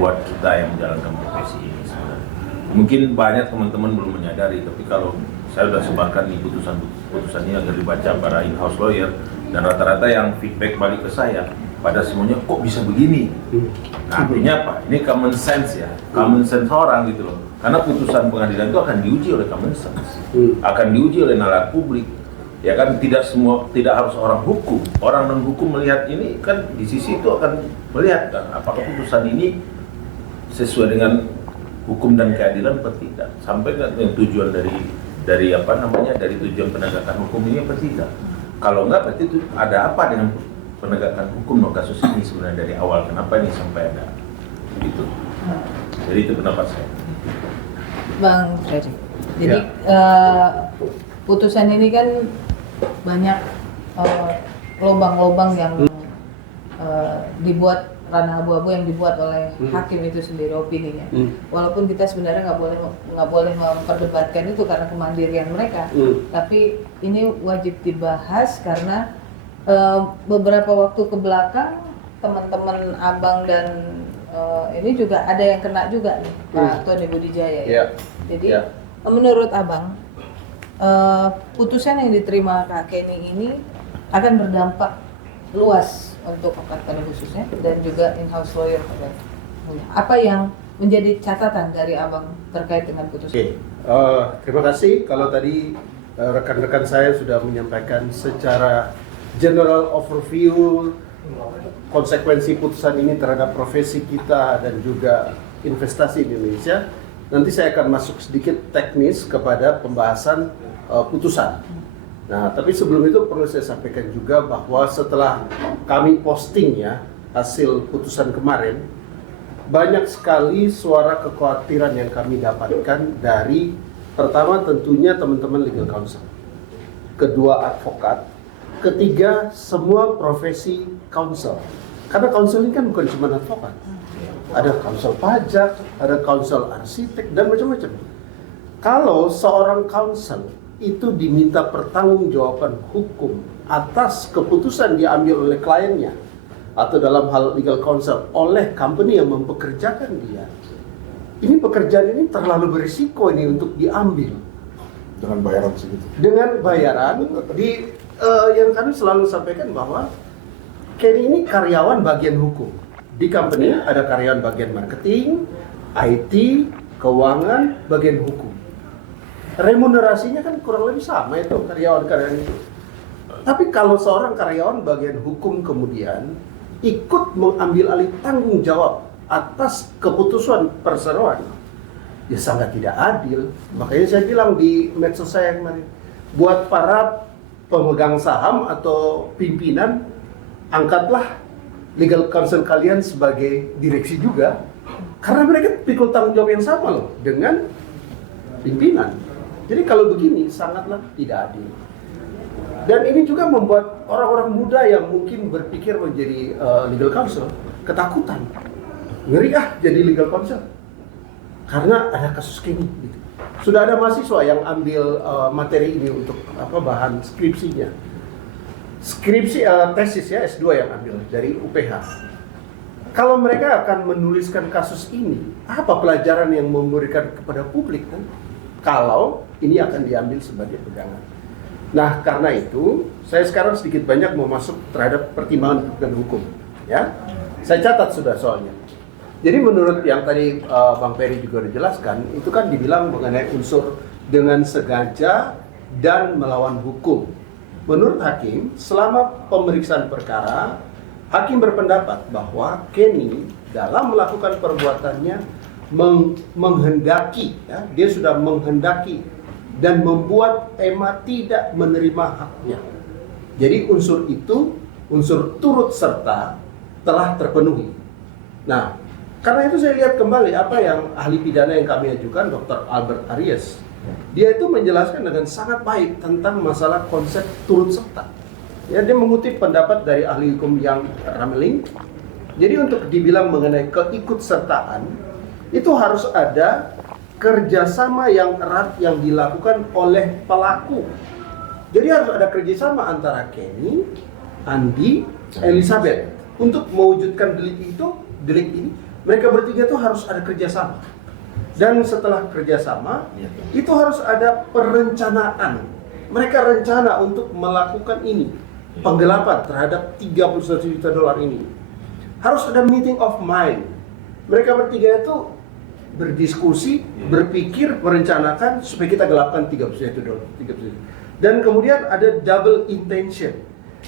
buat kita yang menjalankan profesi ini sebenarnya. Mungkin banyak teman-teman belum menyadari, tapi kalau saya sudah sebarkan di putusan ini agar dibaca para in-house lawyer, dan rata-rata yang feedback balik ke saya pada semuanya kok bisa begini. Nah, artinya apa? Ini common sense ya, common sense orang gitu loh. Karena putusan pengadilan itu akan diuji oleh common sense, akan diuji oleh nalar publik. Ya kan, tidak harus orang hukum. Orang non hukum melihat ini kan di sisi itu akan melihat kan apakah putusan ini sesuai dengan hukum dan keadilan atau tidak. Sampai kan tujuan dari tujuan penegakan hukum ini apa tidak. Kalau enggak, berarti itu ada apa dengan penegakan hukum kasus ini sebenarnya dari awal, kenapa ini sampai ada begitu. Jadi itu pendapat saya, Bang Ferry. Jadi putusan ini kan banyak lobang-lobang yang dibuat, ranah abu-abu yang dibuat oleh hakim itu sendiri opininya. Walaupun kita sebenarnya nggak boleh memperdebatkan itu karena kemandirian mereka, tapi ini wajib dibahas karena beberapa waktu ke belakang teman-teman Abang dan ini juga ada yang kena juga nih, Pak Tony Budijaya. Ya. Jadi menurut Abang putusan yang diterima Kak Kenny ini akan berdampak luas untuk pekan khususnya dan juga in-house lawyer. Apa yang menjadi catatan dari Abang terkait dengan putusan? Oke, terima kasih. Kalau tadi rekan-rekan saya sudah menyampaikan secara general overview konsekuensi putusan ini terhadap profesi kita dan juga investasi di Indonesia. Nanti saya akan masuk sedikit teknis kepada pembahasan putusan. Nah, tapi sebelum itu perlu saya sampaikan juga bahwa setelah kami posting ya hasil putusan kemarin, banyak sekali suara kekhawatiran yang kami dapatkan dari pertama tentunya teman-teman legal counsel, kedua advokat, ketiga semua profesi counsel. Karena counsel ini kan bukan cuma advokat. Ada counsel pajak, ada counsel arsitek, dan macam-macam. Kalau seorang counsel itu diminta pertanggungjawaban hukum atas keputusan diambil oleh kliennya, atau dalam hal legal counsel oleh company yang mempekerjakan dia, ini pekerjaan ini terlalu berisiko ini untuk diambil. Dengan bayaran segitu. Dengan bayaran, yang kami selalu sampaikan bahwa Kenny ini karyawan bagian hukum. Di company ada karyawan bagian marketing, IT, keuangan, bagian hukum. Remunerasinya kan kurang lebih sama itu karyawan-karyawan itu. Tapi kalau seorang karyawan bagian hukum kemudian ikut mengambil alih tanggung jawab atas keputusan perseroan, ya sangat tidak adil. Makanya saya bilang di medsos saya kemarin, buat para pemegang saham atau pimpinan, angkatlah legal counsel kalian sebagai direksi juga, karena mereka pikul tanggung jawab yang sama loh dengan pimpinan. Jadi kalau begini sangatlah tidak adil. Dan ini juga membuat orang-orang muda yang mungkin berpikir menjadi legal counsel ketakutan, ngeri jadi legal counsel karena ada kasus Kenny. Gitu. Sudah ada mahasiswa yang ambil materi ini untuk bahan skripsinya. Skripsi tesis ya S2 yang ambil dari UPH. Kalau mereka akan menuliskan kasus ini, apa pelajaran yang memberikan kepada publik kan? Kalau ini akan diambil sebagai pegangan. Nah, karena itu saya sekarang sedikit banyak mau masuk terhadap pertimbangan hukum, ya. Saya catat sudah soalnya. Jadi menurut yang tadi Bang Peri juga dijelaskan, itu kan dibilang mengenai unsur dengan sengaja dan melawan hukum. Menurut hakim, selama pemeriksaan perkara, hakim berpendapat bahwa Kenny dalam melakukan perbuatannya menghendaki, ya, dia sudah menghendaki dan membuat Emma tidak menerima haknya. Jadi unsur itu, unsur turut serta telah terpenuhi. Nah, karena itu saya lihat kembali apa yang ahli pidana yang kami ajukan, Dr. Albert Aries. Dia itu menjelaskan dengan sangat baik tentang masalah konsep turut serta. Ya, dia mengutip pendapat dari ahli hukum yang Rameling. Jadi untuk dibilang mengenai keikutsertaan, itu harus ada kerjasama yang erat yang dilakukan oleh pelaku. Jadi harus ada kerjasama antara Kenny, Andi, Elizabeth untuk mewujudkan delik ini. Mereka bertiga itu harus ada kerjasama. Dan setelah kerjasama, itu harus ada perencanaan. Mereka rencana untuk melakukan ini, penggelapan terhadap $31 juta ini. Harus ada meeting of mind. Mereka bertiga itu berdiskusi, berpikir, merencanakan supaya kita gelapkan $31 juta. Dan kemudian ada double intention,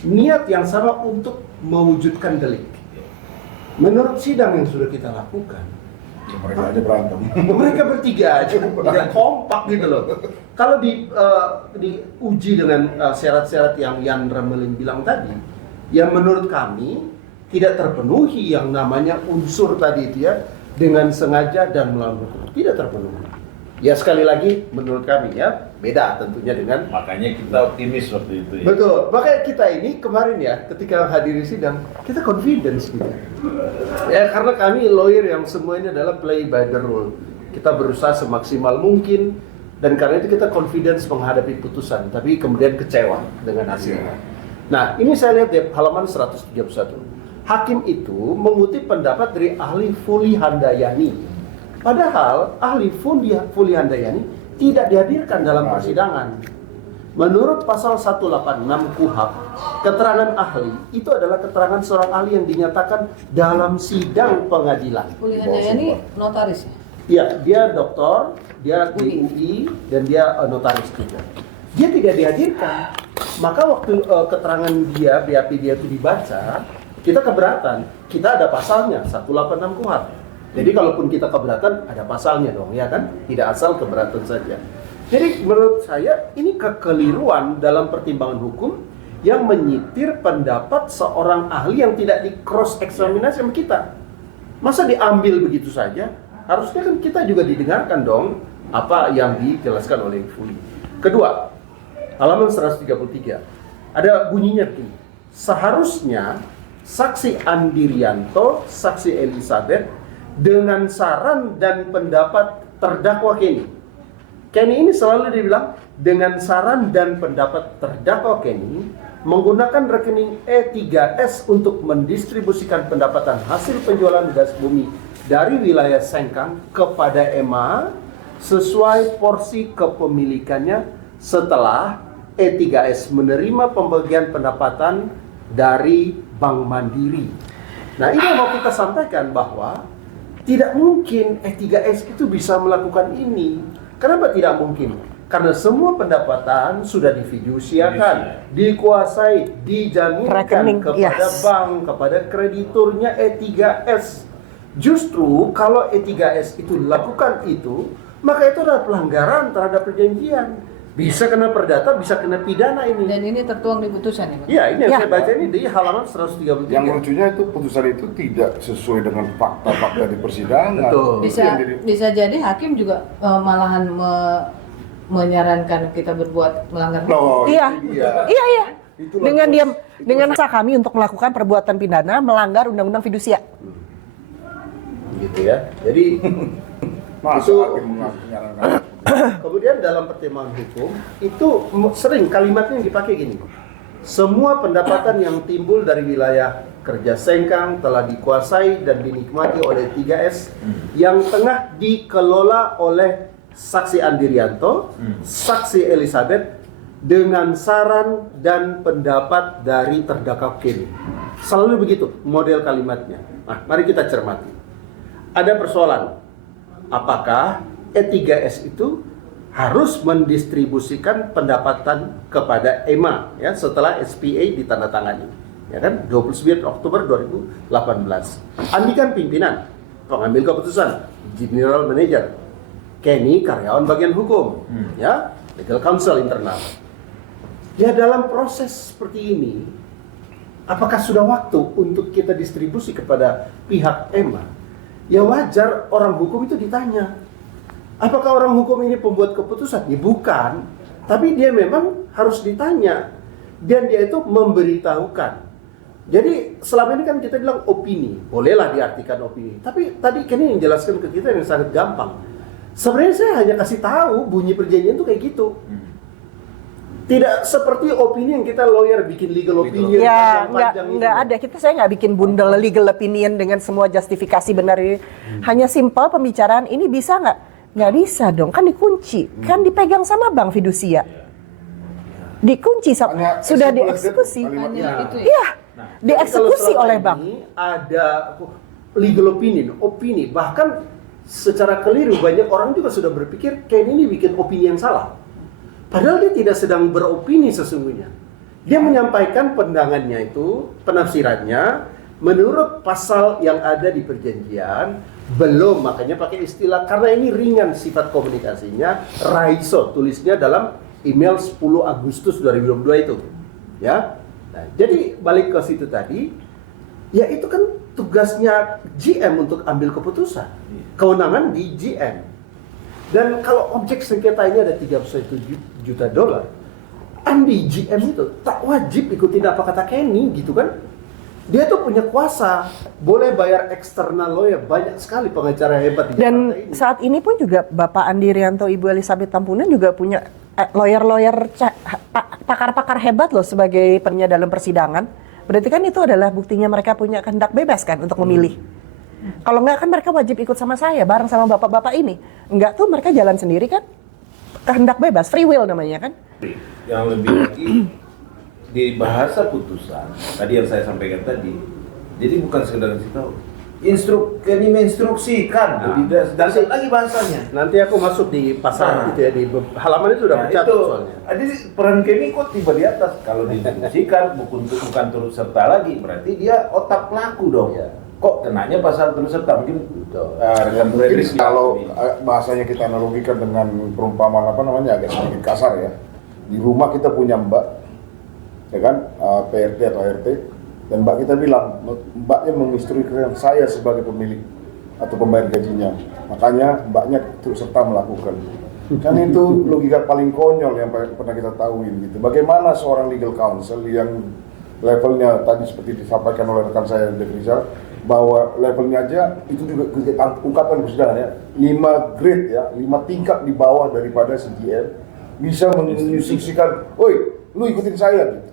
niat yang sama untuk mewujudkan delik. Menurut sidang yang sudah kita lakukan, mereka aja berantem. Mereka bertiga aja tidak kompak gitu loh. Kalau diuji dengan syarat-syarat yang Yan Rameling bilang tadi, yang menurut kami tidak terpenuhi yang namanya unsur tadi itu ya, dengan sengaja dan melawan hukum, tidak terpenuhi. Ya sekali lagi menurut kami ya, beda tentunya dengan, makanya kita optimis waktu itu ya. betul. Makanya kita ini kemarin ya ketika hadiri sidang kita confidence gitu. Ya karena kami lawyer yang semua ini adalah play by the rule. Kita berusaha semaksimal mungkin dan karena itu kita confidence menghadapi putusan, tapi kemudian kecewa dengan hasilnya. Nah, ini saya lihat di halaman 131. Hakim itu mengutip pendapat dari ahli Fuli Handayani. Padahal ahli Fuli Handayani tidak dihadirkan dalam persidangan. Menurut pasal 186 KUHP, Keterangan ahli itu adalah keterangan seorang ahli yang dinyatakan dalam sidang pengadilan. Uli Handayani notaris ya? Iya, dia doktor, dia di UI, dan dia notaris juga. Dia tidak dihadirkan. Maka waktu keterangan dia, BAP dia itu dibaca, kita keberatan. Kita ada pasalnya, 186 KUHP. Jadi kalaupun kita keberatan, ada pasalnya dong, ya kan? Tidak asal keberatan saja. Jadi menurut saya, ini kekeliruan dalam pertimbangan hukum yang menyitir pendapat seorang ahli yang tidak di cross examinasi sama kita. Masa diambil begitu saja? Harusnya kan kita juga didengarkan dong apa yang dijelaskan oleh Fuli. Kedua, halaman 133. Ada bunyinya begini. Seharusnya saksi Andirianto, saksi Elizabeth dengan saran dan pendapat terdakwa Kenny. Kenny ini selalu dibilang dengan saran dan pendapat terdakwa Kenny menggunakan rekening E3S untuk mendistribusikan pendapatan hasil penjualan gas bumi dari wilayah Sengkang kepada EMA sesuai porsi kepemilikannya setelah E3S menerima pembagian pendapatan dari Bank Mandiri. Nah, ini yang mau kita sampaikan bahwa tidak mungkin E3S itu bisa melakukan ini. Kenapa tidak mungkin? Karena semua pendapatan sudah difidusiakan, dikuasai, dijaminkan Rekening, kepada yes. bank, kepada krediturnya E3S. Justru kalau E3S itu lakukan itu, maka itu adalah pelanggaran terhadap perjanjian. Bisa kena perdata, bisa kena pidana ini. Dan ini tertuang di putusan ya, Pak? Iya, ini yang Ya. saya baca ini di halaman 133. Yang lucunya itu putusan itu tidak sesuai dengan fakta-fakta di persidangan. Betul. Itu yang jadi- Bisa jadi hakim juga malahan menyarankan kita berbuat melanggar hukum. Loh, Iya, itu dia. iya. Itulah Dengan proses- dia, itu dengan rasa kami untuk melakukan perbuatan pidana melanggar undang-undang fidusia. Gitu ya. Jadi Masa Itu- hakim menyarankan? kemudian dalam pertimbangan hukum itu sering kalimatnya yang dipakai gini. Semua pendapatan yang timbul dari wilayah kerja Sengkang telah dikuasai dan dinikmati oleh 3S yang tengah dikelola oleh saksi Andirianto, saksi Elizabeth dengan saran dan pendapat dari terdakwa Kenny. Selalu begitu model kalimatnya. Nah, mari kita cermati. Ada persoalan. Apakah E3S itu harus mendistribusikan pendapatan kepada EMA ya setelah SPA ditandatangani, ya kan? 29 Oktober 2018. Andikan pimpinan, pengambil keputusan, general manager, Kenny karyawan bagian hukum, ya, legal counsel internal. Ya, dalam proses seperti ini, apakah sudah waktu untuk kita distribusi kepada pihak EMA? Ya wajar orang hukum itu ditanya. Apakah orang hukum ini pembuat keputusan? Ya bukan. Tapi dia memang harus ditanya. Dan dia itu memberitahukan. Jadi selama ini kan kita bilang opini. Bolehlah diartikan opini. Tapi tadi Kenny yang jelaskan ke kita yang sangat gampang. Sebenarnya saya hanya kasih tahu bunyi perjanjian itu kayak gitu. Tidak seperti opini yang kita lawyer bikin legal opinion Ya, panjang-panjang itu. nggak ada. Saya nggak bikin bundel legal opinion dengan semua justifikasi benar ini. Hanya simpel pembicaraan ini bisa nggak? Nggak bisa dong, kan dikunci, kan dipegang sama bank fidusia. Dikunci, Hanya sudah simple dieksekusi. aja tuh kalimatnya. Hanya itu ya? Iya, Jadi dieksekusi kalau selama oleh bank. ini ada legal opinion, opini, bahkan secara keliru banyak orang juga sudah berpikir kayak ini bikin opini yang salah. Padahal dia tidak sedang beropini sesungguhnya. Dia menyampaikan pandangannya itu, penafsirannya menurut pasal yang ada di perjanjian, belum, makanya pakai istilah karena ini ringan sifat komunikasinya, Raiso tulisnya dalam email 10 Agustus 2022 itu. Ya. Nah, jadi balik ke situ tadi, ya itu kan tugasnya GM untuk ambil keputusan. Kewenangan di GM. Dan kalau objek sengketa ini ada 31 juta dolar, Andi GM itu tak wajib ikutin apa kata Kenny gitu kan. Dia tuh punya kuasa, boleh bayar eksternal lawyer, banyak sekali pengacara hebat di Jakarta Dan ini. saat ini pun juga Bapak Andi Rianto, Ibu Elizabeth Tampunan juga punya lawyer-lawyer pakar-pakar hebat loh sebagai pennya dalam persidangan. Berarti kan itu adalah buktinya mereka punya kehendak bebas kan untuk memilih. Kalau nggak kan mereka wajib ikut sama saya bareng sama bapak-bapak ini. Enggak tuh mereka jalan sendiri kan. Kehendak bebas, free will namanya kan. Yang lebih lagi di bahasa putusan tadi yang saya sampaikan tadi, jadi bukan sekedar ngasih tahu, ini menginstruksikan, lebih dasar lagi bahasanya. Nanti aku masuk di pasal gitu ya, di halaman itu udah Nah, mencatat itu, soalnya. jadi peran Kenny kok tiba di atas. Kalau diinstruksikan bukan turut serta lagi, berarti dia otak pelaku dong. Iya. Kok kenanya pasal turut serta? Mungkin rekan Mungkin Fredrik kalau bilang, bahasanya kita analogikan dengan perumpamaan apa namanya agak sedikit kasar ya. Di rumah kita punya mbak, ya kan, PRT atau RT, dan mbak kita bilang, mbaknya menginstruksikan saya sebagai pemilik atau pembayar gajinya, makanya mbaknya turut serta melakukan. Kan itu logika paling konyol yang pernah kita tahuin gitu. Bagaimana seorang legal counsel yang levelnya tadi seperti disampaikan oleh rekan saya Dev Rizal, bahwa levelnya aja itu juga ungkapan persidangan ya, 5 grade ya, 5 tingkat di bawah daripada CGM, bisa menginstruksikan, woi lu ikutin saya gitu.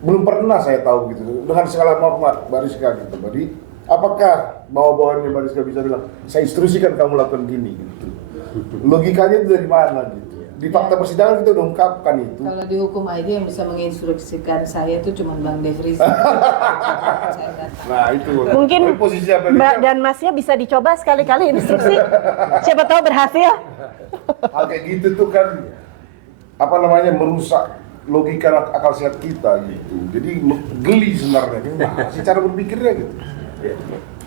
Belum pernah saya tahu gitu, dengan segala hormat Mbak Rizka gitu. Jadi apakah bawah-bawahnya Mbak Rizka bisa bilang, saya instruksikan kamu lakukan gini gitu. Logikanya itu dari mana gitu. Di fakta persidangan kita udah ungkapkan itu. Kalau di hukum ID yang bisa menginstruksikan saya itu cuma Bang Dev Rizal. Saya nggak tahu. Nah itu. Mungkin posisi apa Mbak dan Masnya bisa dicoba sekali-kali instruksi. Siapa tahu berhasil. hal kayak gitu tuh kan apa namanya merusak logika akal sehat kita gitu. Jadi geli sebenarnya. Gimana sih cara berpikirnya gitu.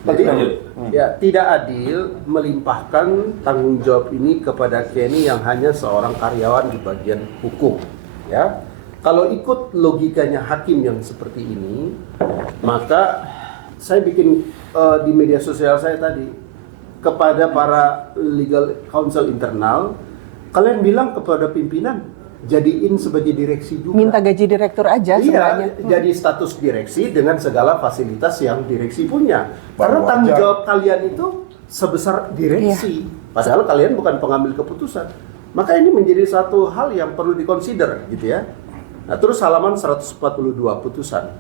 Jadi, lanjut. ya tidak adil melimpahkan tanggung jawab ini kepada Kenny yang hanya seorang karyawan di bagian hukum. Ya, kalau ikut logikanya hakim yang seperti ini, maka saya bikin di media sosial saya tadi kepada para legal counsel internal, kalian bilang kepada pimpinan jadiin sebagai direksi juga. Minta gaji direktur aja sebenarnya. Iya, jadi status direksi dengan segala fasilitas yang direksi punya. Karena Baru tanggung aja. jawab kalian itu sebesar direksi. Padahal kalian bukan pengambil keputusan. Maka ini menjadi satu hal yang perlu dikonsider gitu ya. Nah, terus halaman 142 putusan.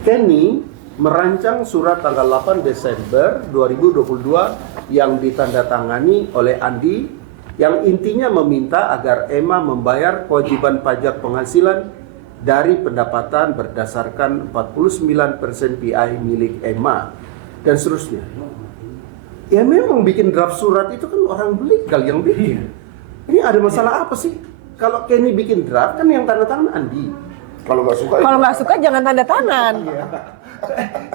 Kenny merancang surat tanggal 8 Desember 2022 yang ditandatangani oleh Andi yang intinya meminta agar Emma membayar kewajiban pajak penghasilan dari pendapatan berdasarkan 49% PI milik Emma dan seterusnya. Ya memang bikin draft surat itu kan orang legal yang bikin. Ini ada masalah apa sih? Kalau Kenny bikin draft kan yang tanda tangan Andi. Kalau nggak suka, Kalau nggak suka jangan tanda tangan.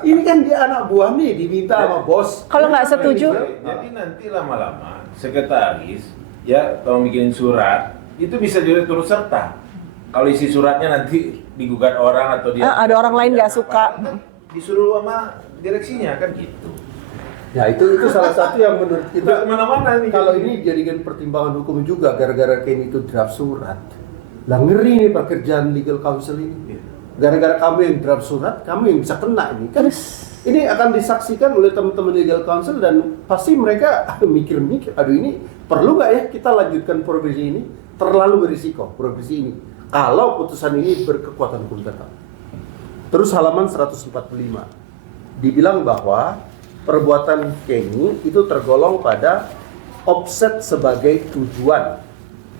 Ini kan dia anak buah nih diminta sama bos. Kalau nggak setuju, Jadi nanti lama-lama sekretaris ya kalau bikin surat itu bisa juga turut serta. Kalau isi suratnya nanti digugat orang atau dia ada orang lain nggak suka. kan disuruh sama direksinya kan gitu. Ya itu salah satu yang menurut Udah kita kemana-mana nih. kalau ini dijadikan pertimbangan hukum juga gara-gara Kenny itu draft surat. Lah ngeri nih pekerjaan legal counsel ini. Gara-gara kamu yang draft surat, kamu yang bisa kena ini kan. Ini akan disaksikan oleh teman-teman legal counsel dan pasti mereka mikir-mikir, aduh ini perlu nggak ya kita lanjutkan provisi ini? Terlalu berisiko provisi ini. Kalau putusan ini berkekuatan hukum tetap. Terus halaman 145 dibilang bahwa perbuatan Kenny itu tergolong pada offset sebagai tujuan.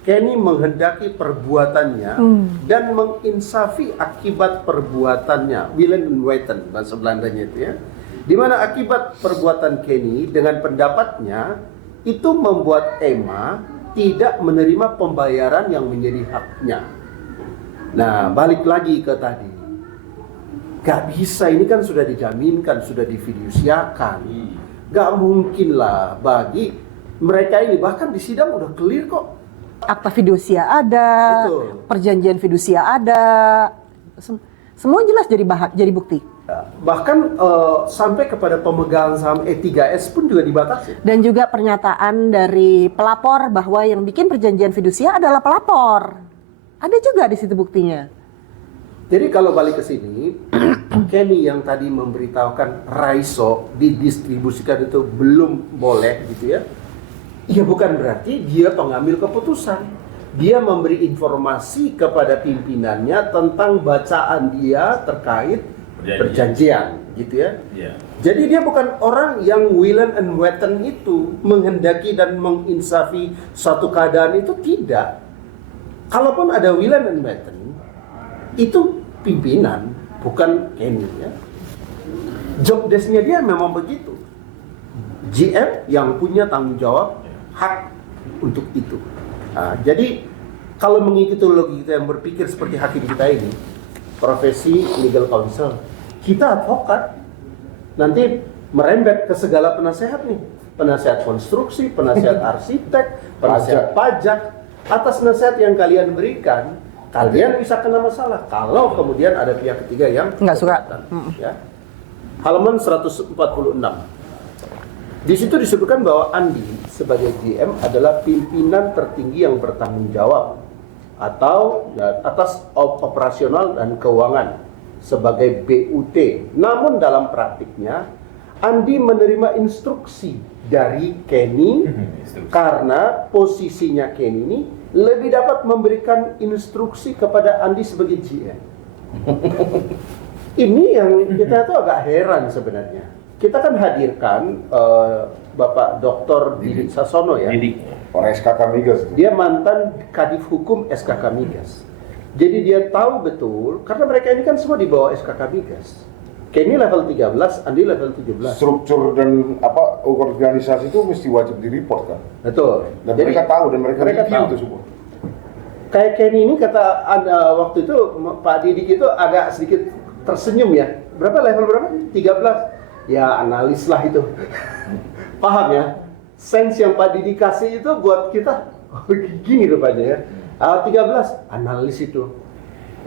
Kenny menghendaki perbuatannya dan menginsafi akibat perbuatannya, Willen and Wetten bahasa Belandanya itu ya. Di mana akibat perbuatan Kenny dengan pendapatnya itu membuat Emma tidak menerima pembayaran yang menjadi haknya. Nah, balik lagi ke tadi. Gak bisa, ini kan sudah dijaminkan, sudah difidusiakan. Gak mungkin lah bagi mereka ini, bahkan di sidang udah clear kok. Akta fidusia ada, Betul. perjanjian fidusia ada, semua jelas jadi bukti. Bahkan sampai kepada pemegang saham E3S pun juga dibatasi. Dan juga pernyataan dari pelapor bahwa yang bikin perjanjian fidusia adalah pelapor. Ada juga di situ buktinya. Jadi kalau balik ke sini, Kenny yang tadi memberitahukan Raiso didistribusikan itu belum boleh gitu ya. Ya bukan berarti dia pengambil keputusan. Dia memberi informasi kepada pimpinannya tentang bacaan dia terkait perjanjian gitu ya. Iya. Jadi dia bukan orang yang Willen and Wetten itu menghendaki dan menginsafi suatu keadaan itu, tidak. Kalaupun ada Willen and Wetten, itu pimpinan, bukan Kenny ya. Job desk-nya dia memang begitu. GM yang punya tanggung jawab hak untuk itu. Nah, jadi kalau mengikuti logika kita yang berpikir seperti hakim kita ini, profesi legal counsel, kita advokat, nanti merembet ke segala penasehat nih, penasehat konstruksi, penasehat arsitek, penasehat pajak. Atas nasihat yang kalian berikan, kalian bisa kena masalah kalau kemudian ada pihak ketiga yang Nggak suka. keberatan, ya. Halaman 146. Di situ disebutkan bahwa Andi sebagai GM adalah pimpinan tertinggi yang bertanggung jawab atau atas operasional dan keuangan sebagai BUT. Namun dalam praktiknya Andi menerima instruksi dari Kenny karena posisinya Kenny ini lebih dapat memberikan instruksi kepada Andi sebagai GM. Ini yang kita tuh agak heran sebenarnya. Kita kan hadirkan Bapak Dr. Didik Sasono ya. Didik. Orang SKK Migas itu. Dia mantan Kadif Hukum SKK Migas. Jadi dia tahu betul, karena mereka ini kan semua di bawah SKK Migas. Kenny level 13, Andi level 17. Struktur dan organisasi itu mesti wajib di-report kan. Betul. Dan Jadi, mereka tahu dan mereka review tahu. itu semua. Kayak Kenny ini kata waktu itu Pak Didik itu agak sedikit tersenyum ya. Berapa level berapa? 13. Ya analis lah itu. Paham ya? Sense yang Pak Didik kasih itu buat kita gini rupanya ya. 13 analis itu.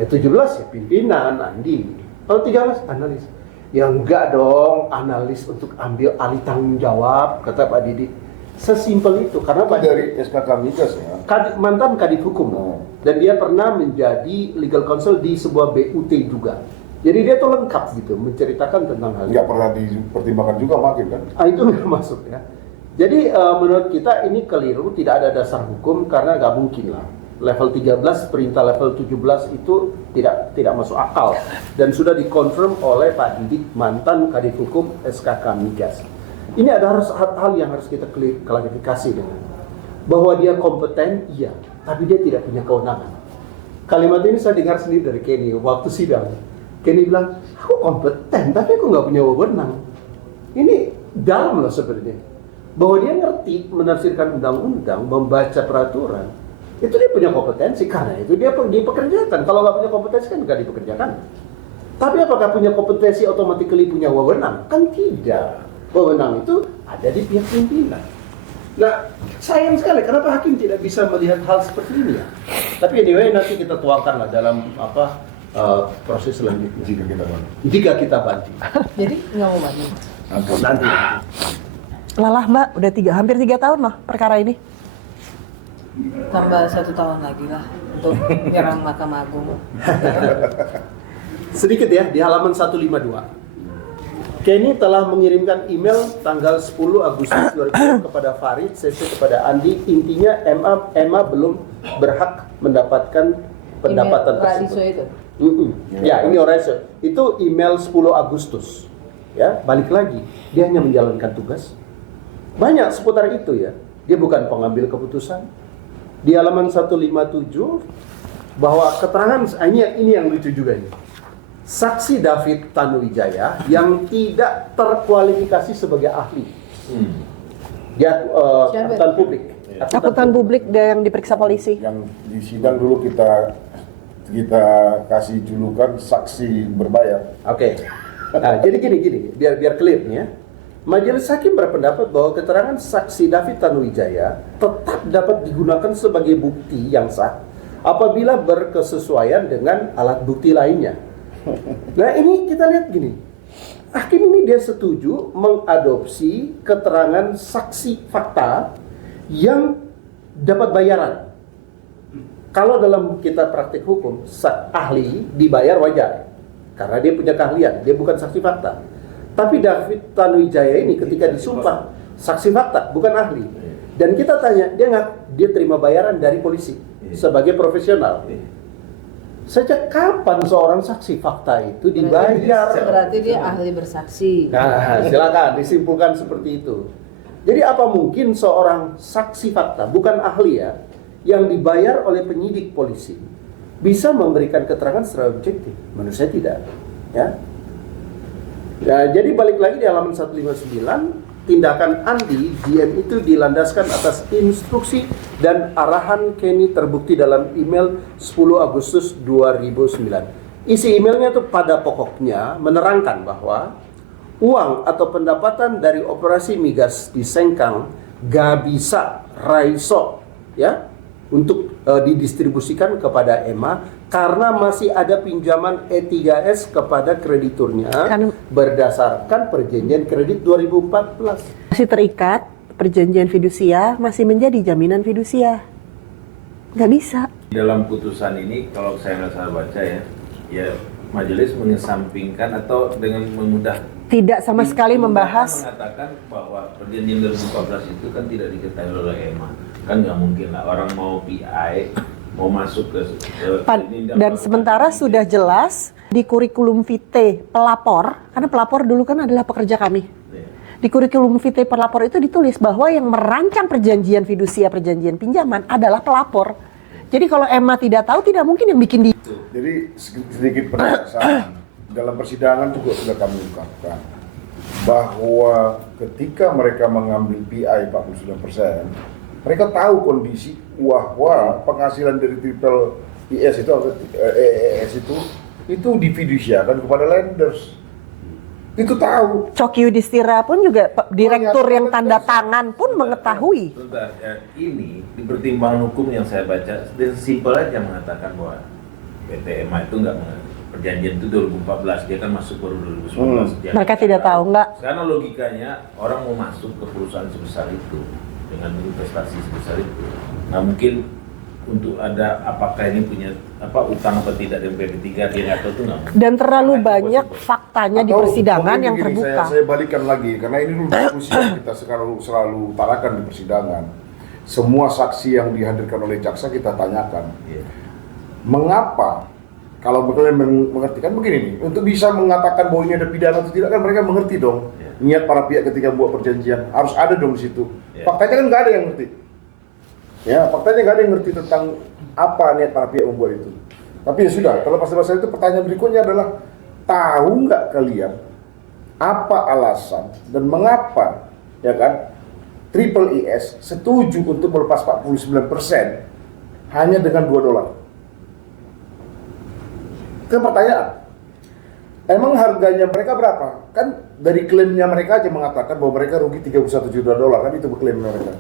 Ya 17 ya pimpinan Andi. Kalau 13 analis. Ya enggak dong, analis untuk ambil alih tanggung jawab kata Pak Didik. Sesimpel itu karena Itu Pak dari SKK Migas ya. mantan Kadif Hukum dan dia pernah menjadi legal counsel di sebuah BUT juga. Jadi dia tuh lengkap gitu menceritakan tentang hal Nggak pernah dipertimbangkan juga makin kan. itu nggak masuk ya. Jadi menurut kita ini keliru, tidak ada dasar hukum karena nggak mungkin lah. Level 13 perintah level 17 itu tidak masuk akal dan sudah dikonfirm oleh Pak Didik mantan Kadif Hukum SKK Migas. Ini ada hal yang harus kita klarifikasi dengan bahwa dia kompeten, iya, tapi dia tidak punya kewenangan. Kalimat ini saya dengar sendiri dari Kenny waktu sidang. Kenny bilang, aku kompeten, tapi aku nggak punya wewenang. Ini dalam loh sebenarnya. Bahwa dia ngerti menafsirkan undang-undang, membaca peraturan, itu dia punya kompetensi, karena itu dia dipekerjakan. Kalau nggak punya kompetensi kan nggak dipekerjakan. Tapi apakah punya kompetensi otomatis punya wewenang? Kan tidak. Wewenang itu ada di pihak pimpinan. Nah, sayang sekali kenapa hakim tidak bisa melihat hal seperti ini ya. Tapi anyway nanti kita tuangkan lah dalam proses selanjutnya. Jika kita banding. Jadi nggak mau banding. Nanti. Lelah Mbak, udah hampir 3 tahun loh perkara ini. Tambah 1 tahun lagi lah untuk nyerang Mahkamah Agung. Sedikit ya di halaman 152. Kenny telah mengirimkan email tanggal 10 Agustus 2020 kepada Farid, CC kepada Andi. Intinya Emma belum berhak mendapatkan pendapatan tersebut. Itu. Ya, ini Oraiso. Itu email 10 Agustus. Ya, balik lagi. Dia hanya menjalankan tugas. Banyak seputar itu ya. Dia bukan pengambil keputusan. Di halaman 157 bahwa keterangan ini yang lucu juga ini. Saksi David Tanuwijaya yang tidak terkualifikasi sebagai ahli. Dia akuntan publik. Akuntan publik dia yang diperiksa polisi. Yang di sidang dulu kita kasih julukan saksi berbayar. Oke. Nah, jadi gini, biar clear nih ya. Majelis Hakim berpendapat bahwa keterangan saksi David Tanuwijaya tetap dapat digunakan sebagai bukti yang sah apabila berkesesuaian dengan alat bukti lainnya. Nah ini kita lihat gini, hakim ini dia setuju mengadopsi keterangan saksi fakta yang dapat bayaran. Kalau dalam kita praktik hukum, ahli dibayar wajar karena dia punya keahlian, dia bukan saksi fakta. Tapi David Tanuwijaya ini ketika disumpah saksi fakta, bukan ahli. Dan kita tanya, dia terima bayaran dari polisi sebagai profesional. Sejak kapan seorang saksi fakta itu dibayar? Berarti dia ahli bersaksi. Nah, silakan disimpulkan seperti itu. Jadi apa mungkin seorang saksi fakta, bukan ahli ya, yang dibayar oleh penyidik polisi bisa memberikan keterangan secara objektif? Menurut saya tidak. Ya. Ya, jadi balik lagi di halaman 159, tindakan Andi GM itu dilandaskan atas instruksi dan arahan Kenny terbukti dalam email 10 Agustus 2009. Isi emailnya itu pada pokoknya menerangkan bahwa uang atau pendapatan dari operasi migas di Sengkang gak bisa raiso ya untuk didistribusikan kepada EMA karena masih ada pinjaman E3S kepada krediturnya berdasarkan perjanjian kredit 2014. Masih terikat, perjanjian fidusia masih menjadi jaminan fidusia. Nggak bisa. Dalam putusan ini kalau saya nggak salah baca ya majelis mengesampingkan atau dengan memudah Tidak sama sekali membahas. mengatakan bahwa perjanjian 2014 itu kan tidak diketahui oleh EMA. Kan nggak mungkin lah orang mau PI mau masuk ke Dan sementara sudah jelas di kurikulum vitae pelapor, karena pelapor dulu kan adalah pekerja kami. Di kurikulum vitae pelapor itu ditulis bahwa yang merancang perjanjian fidusia, perjanjian pinjaman adalah pelapor. Jadi kalau EMA tidak tahu, tidak mungkin yang bikin Jadi sedikit penegasan dalam persidangan juga sudah kami ungkapkan bahwa ketika mereka mengambil PI 49%, mereka tahu kondisi bahwa penghasilan dari triple IS itu atau EES itu difidusiakan kepada lenders. Itu tahu. Coki Yudhistira pun juga direktur yang tanda tangan pun mengetahui. Sebentar, ini di pertimbangan hukum yang saya baca, simpel aja mengatakan bahwa PT EMA itu nggak perjanjian itu 2014, dia kan masuk baru 2019. Mereka tidak tahu, nggak? Karena logikanya orang mau masuk ke perusahaan sebesar itu dengan investasi sebesar itu, nah mungkin untuk ada apakah ini punya utang atau tidak dengan PP3 dia nggak tahu tuh nggak. Dan terlalu banyak faktanya di persidangan yang begini, terbuka. Saya balikan lagi karena ini dulu diskusi yang kita selalu utarakan di persidangan. Semua saksi yang dihadirkan oleh jaksa kita tanyakan. Mengapa? Kalau kalian mengerti kan begini nih, untuk bisa mengatakan bahwa ini ada pidana atau tidak kan mereka mengerti dong niat para pihak ketika buat perjanjian, harus ada dong di situ. Faktanya kan nggak ada yang ngerti. Ya, faktanya nggak ada yang ngerti tentang apa niat para pihak membuat itu. Tapi ya sudah, terlepas dari itu pertanyaan berikutnya adalah tahu nggak kalian apa alasan dan mengapa ya kan Triple IS setuju untuk melepas 49% hanya dengan $2? Itu pertanyaan. Emang harganya mereka berapa? Kan dari klaimnya mereka aja mengatakan bahwa mereka rugi $31 juta, kan itu klaim mereka.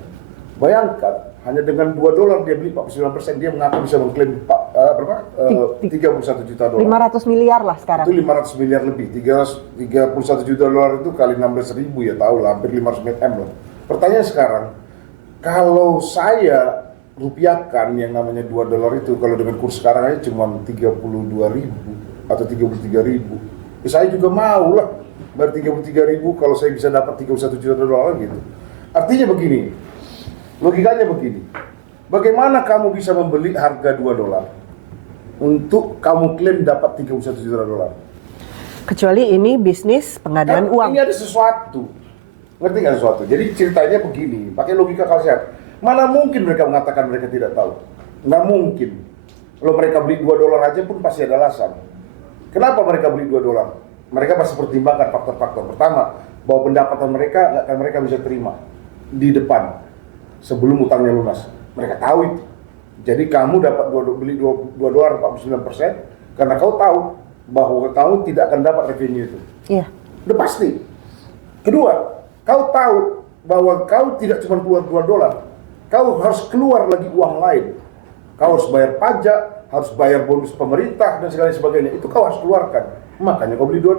Bayangkan, hanya dengan $2 dia beli 49%, dia mengaku bisa mengklaim berapa? 31 juta dolar. 500 miliar lah sekarang. Itu 500 miliar lebih. 31 juta dolar itu kali 16.000 ya tahu lah, hampir 500 M loh. Pertanyaan sekarang, kalau saya rupiahkan yang namanya $2 itu, kalau dengan kurs sekarang aja cuma 32.000 atau 33.000, ya saya juga mau lah bayar 33.000 kalau saya bisa dapat 31 juta dolar gitu. Artinya begini, logikanya begini, bagaimana kamu bisa membeli harga $2 untuk kamu klaim dapat 31 juta dolar? Kecuali ini bisnis pengadaan uang. Ini ada sesuatu, ngerti nggak sesuatu? Jadi ceritanya begini, pakai logika akal sehat. Mana mungkin mereka mengatakan mereka tidak tahu? Nggak mungkin. Kalau mereka beli $2 aja pun pasti ada alasan. Kenapa mereka beli $2? Mereka pasti pertimbangkan faktor-faktor. Pertama, bahwa pendapatan mereka nggak akan mereka bisa terima di depan sebelum utangnya lunas. Mereka tahu itu. Jadi kamu dapat beli $2 49% karena kau tahu bahwa kamu tidak akan dapat revenue itu. Iya. Udah pasti. Kedua, kau tahu bahwa kau tidak cuma keluar $2. Kau harus keluar lagi uang lain. Kau harus bayar pajak, harus bayar bonus pemerintah dan segala sebagainya. Itu kau harus keluarkan. Makanya kau beli $2.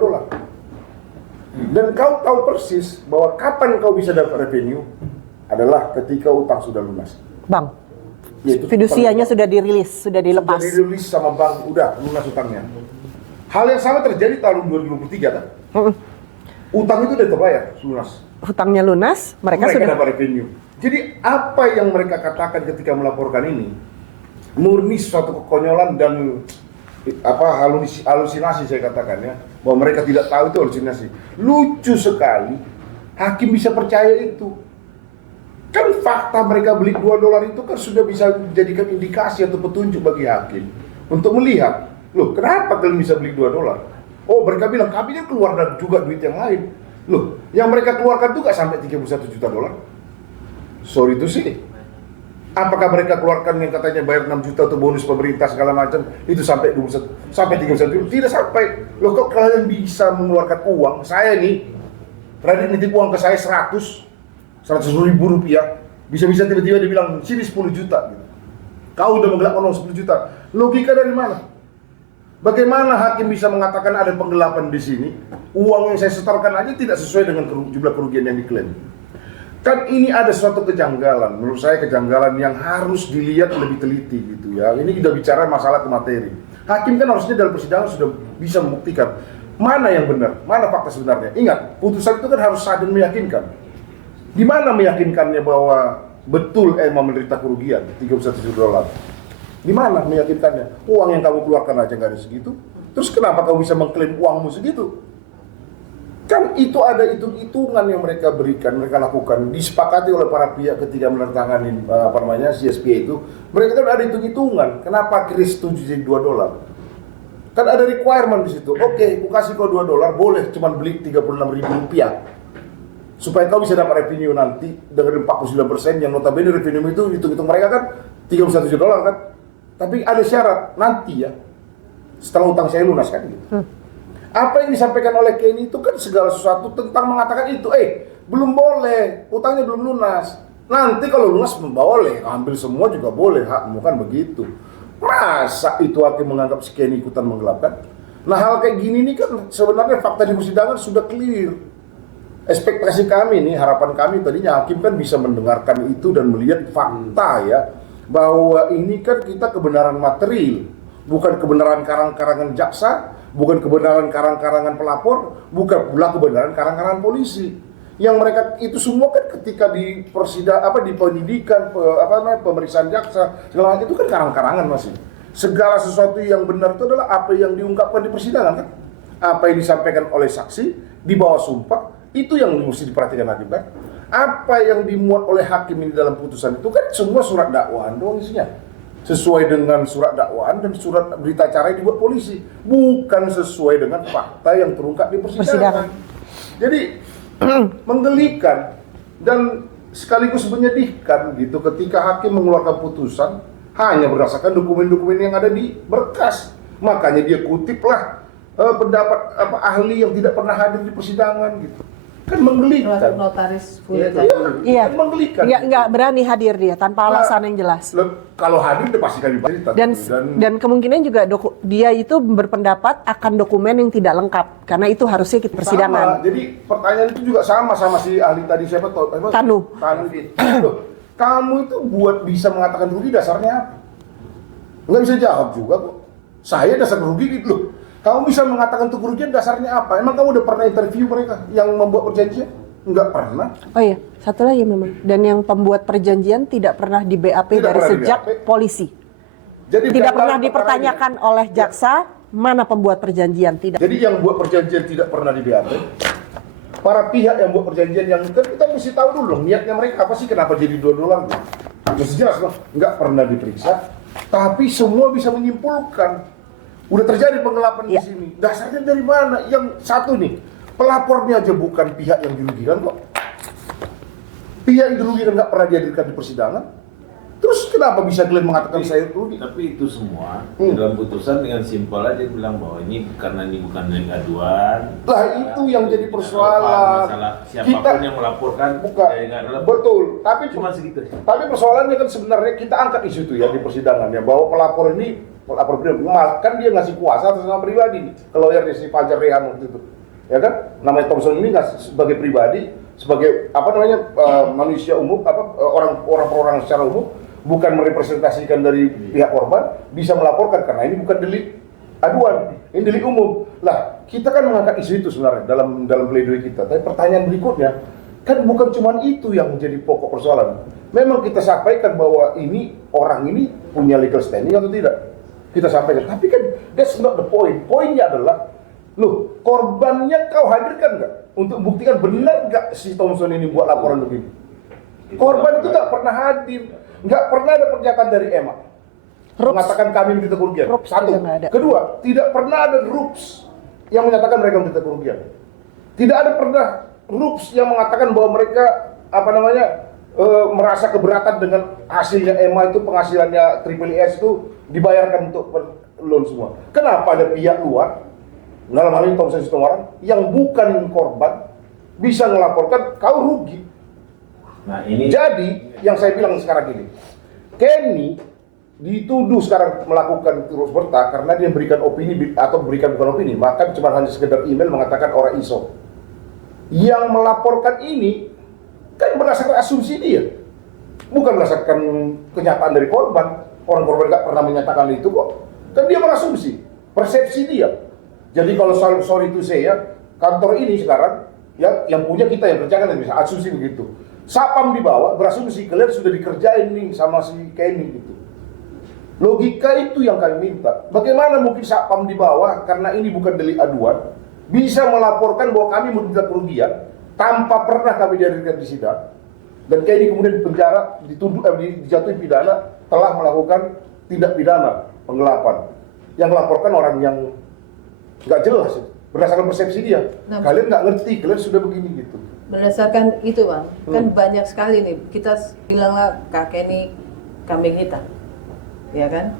Dan kau tahu persis bahwa kapan kau bisa dapat revenue adalah ketika utang sudah lunas. Bang, Yaitu fidusianya sudah dirilis, sudah dilepas. Sudah dirilis sama bank, udah lunas utangnya. Hal yang sama terjadi tahun 2023 kan? Utang itu udah terbayar, lunas. Hutangnya lunas, mereka sudah dapat revenue. Jadi apa yang mereka katakan ketika melaporkan ini murni suatu kekonyolan dan halusinasi saya katakan ya, bahwa mereka tidak tahu itu halusinasi. Lucu sekali hakim bisa percaya itu. Kan fakta mereka beli $2 itu kan sudah bisa dijadikan indikasi atau petunjuk bagi hakim untuk melihat, loh kenapa kalian bisa beli $2? Oh mereka bilang kami kan keluar juga duit yang lain. Loh yang mereka keluarkan tuh gak sampai $31 juta. Sorry to say. Apakah mereka keluarkan yang katanya bayar 6 juta untuk bonus pemerintah segala macam itu sampai 31 sampai 31 juta? Tidak sampai. Loh kok kalian bisa mengeluarkan uang? Saya nih Radit nitip uang ke saya 100 ribu rupiah, bisa-bisa tiba-tiba dia bilang sini 10 juta gitu. Kau udah menggelapkan uang 10 juta. Logika dari mana? Bagaimana hakim bisa mengatakan ada penggelapan di sini? Uang yang saya setorkan aja tidak sesuai dengan jumlah kerugian yang diklaim. Kan ini ada suatu kejanggalan, menurut saya kejanggalan yang harus dilihat lebih teliti gitu ya. Ini kita bicara masalah ke materi. Hakim kan harusnya dalam persidangan sudah bisa membuktikan mana yang benar, mana fakta sebenarnya. Ingat, putusan itu kan harus sah dan meyakinkan. Di mana meyakinkannya bahwa betul Emma menderita kerugian $31 juta? Di mana meyakinkannya? Uang yang kamu keluarkan aja nggak ada segitu. Terus kenapa kamu bisa mengklaim uangmu segitu? Kan itu ada hitung-hitungan yang mereka berikan, mereka lakukan, disepakati oleh para pihak ketika menandatangani CSP itu. Mereka kan ada hitung-hitungan. Kenapa Chris setuju jadi $2? Kan ada requirement di situ. Oke, aku kasih kau $2, boleh cuman beli Rp36.000. Supaya kau bisa dapat revenue nanti dengan 49% yang notabene revenue itu hitung-hitung mereka kan $31 juta kan. Tapi ada syarat nanti ya setelah utang saya lunas kan gitu. Apa yang disampaikan oleh Kenny itu kan segala sesuatu tentang mengatakan itu belum boleh, utangnya belum lunas. Nanti kalau lunas boleh, ambil semua juga boleh, hakmu kan begitu. Masa itu hakim menganggap si Kenny ikutan menggelapkan? Nah hal kayak gini nih kan sebenarnya fakta di persidangan sudah clear. Ekspektasi kami nih, harapan kami tadinya hakim kan bisa mendengarkan itu dan melihat fakta ya, bahwa ini kan kita kebenaran material, bukan kebenaran karang-karangan jaksa, bukan kebenaran karang-karangan pelapor, bukan pula kebenaran karang-karangan polisi. Yang mereka itu semua kan ketika di di penyidikan, pemeriksaan jaksa, segala macam itu kan karang-karangan masih. Segala sesuatu yang benar itu adalah apa yang diungkapkan di persidangan kan, apa yang disampaikan oleh saksi di bawah sumpah. Itu yang mesti diperhatikan hakim kan. Apa yang dimuat oleh hakim ini dalam putusan itu kan semua surat dakwaan doang isinya. Sesuai dengan surat dakwaan dan surat berita acara yang dibuat polisi. Bukan sesuai dengan fakta yang terungkap di persidangan. Jadi menggelikan dan sekaligus menyedihkan gitu ketika hakim mengeluarkan putusan hanya berdasarkan dokumen-dokumen yang ada di berkas. Makanya dia kutiplah pendapat ahli yang tidak pernah hadir di persidangan gitu. Kan menggelikan. Notaris full. Iya. Kan menggelikan. Nggak berani hadir dia tanpa alasan yang jelas. Kalau hadir udah pasti kami cerita. Dan kemungkinan juga dia itu berpendapat akan dokumen yang tidak lengkap karena itu harusnya kita persidangan. Sama. Jadi pertanyaan itu juga sama si ahli tadi siapa Tanu. Loh, kamu itu buat bisa mengatakan rugi dasarnya apa? Nggak bisa jawab juga kok. Saya dasar rugi gitu loh. Kamu bisa mengatakan itu kerugian dasarnya apa? Emang kamu udah pernah interview mereka yang membuat perjanjian? Enggak pernah. Oh iya, satu lagi memang. Dan yang pembuat perjanjian tidak pernah di BAP dari sejak polisi. Jadi tidak pernah dipertanyakan oleh jaksa mana pembuat perjanjian, tidak. Jadi yang buat perjanjian tidak pernah di BAP. Para pihak yang buat perjanjian yang kan kita mesti tahu dulu niatnya mereka apa sih, kenapa jadi $2 gitu. Itu jelas loh, enggak pernah diperiksa. Tapi semua bisa menyimpulkan udah terjadi penggelapan di sini. Dasarnya dari mana? Yang satu nih, pelapornya aja bukan pihak yang dirugikan kok. Pihak yang dirugikan nggak pernah dihadirkan di persidangan. Terus kenapa bisa kalian mengatakan saya rugi? Tapi itu semua dalam putusan dengan simpel aja bilang bahwa ini karena ini bukan delik aduan. Lah itu yang jadi persoalan. Masalah siapapun yang melaporkan bukan. Betul. Tapi cuma segitu. Tapi persoalannya kan sebenarnya kita angkat isu itu ya di persidangan ya, bahwa pelapor pribadi, kan dia ngasih kuasa atas nama pribadi ke lawyernya si Fajar Rehan waktu itu, ya kan? Namanya Thompson ini nggak sebagai pribadi, sebagai manusia umum, orang secara umum, bukan merepresentasikan dari pihak korban, bisa melaporkan karena ini bukan delik aduan, ini delik umum. Lah, kita kan mengangkat isu itu sebenarnya dalam pledoi kita. Tapi pertanyaan berikutnya, kan bukan cuma itu yang menjadi pokok persoalan. Memang kita sampaikan bahwa orang ini punya legal standing atau tidak. Kita sampaikan, tapi kan that's not the point. Poinnya adalah, loh, korbannya kau hadirkan nggak untuk membuktikan benar nggak si Thompson ini buat laporan begini? Korban itu nggak pernah hadir, nggak pernah ada pernyataan dari Emma. mengatakan kami menderita kerugian. Rups Satu. juga nggak ada. Kedua, tidak pernah ada RUPS yang menyatakan mereka menderita kerugian. Tidak ada pernah RUPS yang mengatakan bahwa mereka merasa keberatan dengan hasilnya EMA itu, penghasilannya Triple itu dibayarkan untuk loan semua. Kenapa ada pihak luar, dalam hal ini Thomson Sitomorang, yang bukan korban bisa melaporkan kau rugi? Nah ini Jadi yang saya bilang sekarang ini, Kenny dituduh sekarang melakukan turut serta karena dia memberikan opini atau memberikan bukan opini, maka cuma hanya sekedar email mengatakan orang ISO. Yang melaporkan ini kan berdasarkan asumsi dia, bukan berdasarkan kenyataan dari korban. Orang korban nggak pernah menyatakan itu kok, kan dia berasumsi, persepsi dia. Jadi kalau sorry to say ya, kantor ini sekarang ya yang punya kita yang kerjakan bisa asumsi begitu. Sapam dibawa berasumsi kalian sudah dikerjain nih sama si Kenny gitu. Logika itu yang kami minta. Bagaimana mungkin Sapam di bawah karena ini bukan delik aduan bisa melaporkan bahwa kami menderita kerugian tanpa pernah kami dihadirkan di sidang, dan Kenny kemudian dipenjara, dijatuhi pidana telah melakukan tindak pidana penggelapan. Yang melaporkan orang yang nggak jelas berdasarkan persepsi dia. Nah, Kalian nggak ngerti, kalian sudah begini gitu. Berdasarkan itu Bang, kan banyak sekali nih, kita bilanglah Kak Kenny kambing hitam, ya kan?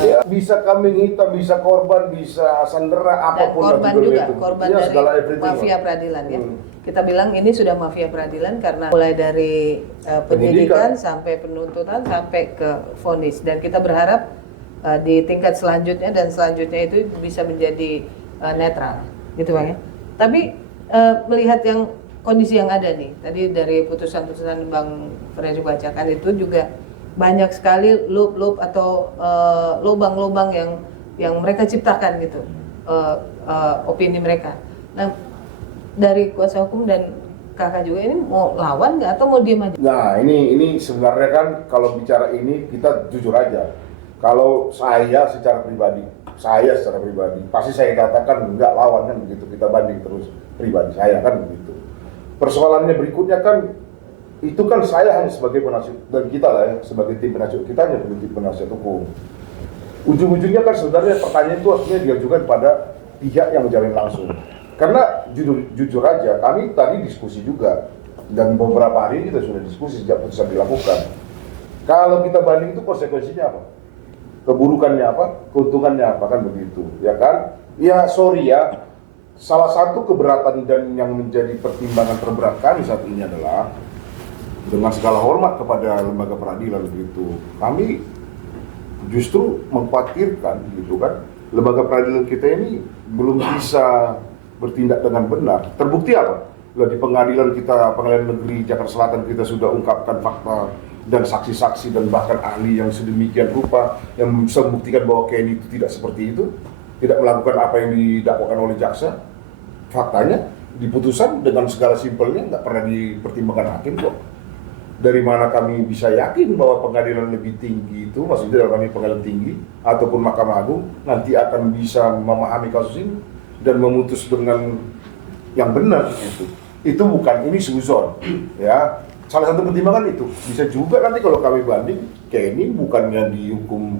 Ya, bisa kambing hitam, bisa korban, bisa sandera, Dan apapun lah korban judulnya juga, itu. korban Ya, dari segala everything mafia lah. peradilan ya. Kita bilang ini sudah mafia peradilan karena mulai dari penyidikan sampai penuntutan sampai ke vonis, dan kita berharap di tingkat selanjutnya dan selanjutnya itu bisa menjadi netral, gitu Bang ya. Tapi melihat yang kondisi yang ada nih, tadi dari putusan-putusan Bang Fredrik bacakan itu juga banyak sekali loop-loop atau lubang-lubang yang mereka ciptakan gitu, opini mereka. Nah, dari kuasa hukum dan kakak juga ini mau lawan nggak atau mau diem aja? Nah, ini sebenarnya kan kalau bicara ini kita jujur aja. Kalau saya secara pribadi pasti saya katakan enggak lawan kan begitu, kita banding terus pribadi saya kan begitu. Persoalannya berikutnya kan itu kan saya hanya sebagai penasihat, dan kita lah ya sebagai tim penasihat, kita hanya tim penasihat hukum. Ujung-ujungnya kan sebenarnya pertanyaan itu harusnya diajukan pada pihak yang menjalin langsung. Karena jujur aja kami tadi diskusi juga, dan beberapa hari ini kita sudah diskusi sejak putusan dilakukan. Kalau kita banding itu konsekuensinya apa? Keburukannya apa? Keuntungannya apa, kan begitu, ya kan? Ya sorry ya, salah satu keberatan dan yang menjadi pertimbangan terberat kami saat ini adalah dengan segala hormat kepada lembaga peradilan begitu, kami justru mengkhawatirkan gitu kan, lembaga peradilan kita ini belum bisa bertindak dengan benar. Terbukti apa? Lah di pengadilan negeri Jakarta Selatan kita sudah ungkapkan fakta dan saksi-saksi dan bahkan ahli yang sedemikian rupa yang bisa membuktikan bahwa Kenny itu tidak seperti itu, tidak melakukan apa yang didakwakan oleh jaksa. Faktanya di putusan dengan segala simpelnya nggak pernah dipertimbangkan hakim kok. Dari mana kami bisa yakin bahwa pengadilan lebih tinggi itu, maksudnya dalam pengadilan tinggi ataupun Mahkamah Agung nanti akan bisa memahami kasus ini dan memutus dengan yang benar gitu. Itu bukan, ini suzon ya. Salah satu pertimbangan itu bisa juga nanti kalau kami banding, Kenny bukannya dihukum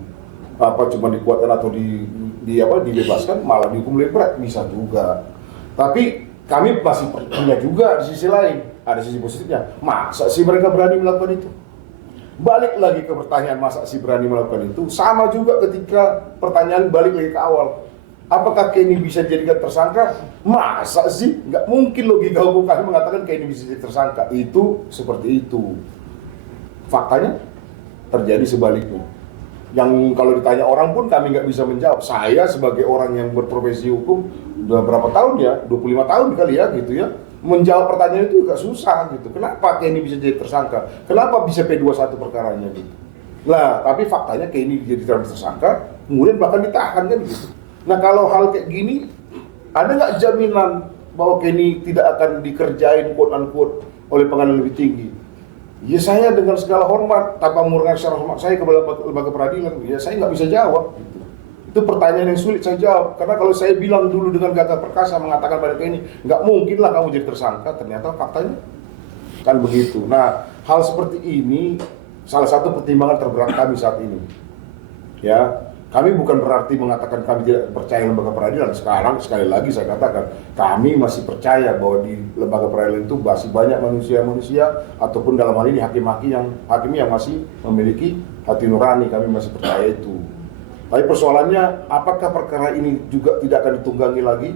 cuma dikuatkan atau dibebaskan, malah dihukum lebih berat, bisa juga. Tapi kami masih punya juga di sisi lain, ada sisi positifnya. Masa sih mereka berani melakukan itu? Balik lagi ke pertanyaan masa sih berani melakukan itu, sama juga ketika pertanyaan balik lagi ke awal. Apakah Kenny bisa dijadikan tersangka? Masa sih? Nggak mungkin logika hukum kami mengatakan Kenny bisa jadi tersangka. Itu seperti itu. Faktanya terjadi sebaliknya. Yang kalau ditanya orang pun kami nggak bisa menjawab. Saya sebagai orang yang berprofesi hukum udah berapa tahun ya? 25 tahun kali ya gitu ya. Menjawab pertanyaan itu juga susah gitu. Kenapa Kenny bisa jadi tersangka? Kenapa bisa P21 perkaranya gitu? Nah, tapi faktanya Kenny jadi tersangka, kemudian bahkan ditahan kan gitu. Nah kalau hal kayak gini, ada nggak jaminan bahwa Kenny tidak akan dikerjain quote-unquote oleh pengadilan lebih tinggi? Ya saya dengan segala hormat, tanpa mengurangkan secara hormat saya ke lembaga peradilan, ya saya nggak bisa jawab. Gitu. Itu pertanyaan yang sulit saya jawab, karena kalau saya bilang dulu dengan gagah perkasa mengatakan pada Kenny, nggak mungkin lah kamu jadi tersangka, ternyata faktanya kan begitu. Nah hal seperti ini salah satu pertimbangan terberat kami saat ini. Ya, kami bukan berarti mengatakan kami tidak percaya lembaga peradilan. Sekarang sekali lagi saya katakan, kami masih percaya bahwa di lembaga peradilan itu masih banyak manusia-manusia ataupun dalam hal ini hakim-hakim yang masih memiliki hati nurani. Kami masih percaya itu. Tapi persoalannya, apakah perkara ini juga tidak akan ditunggangi lagi,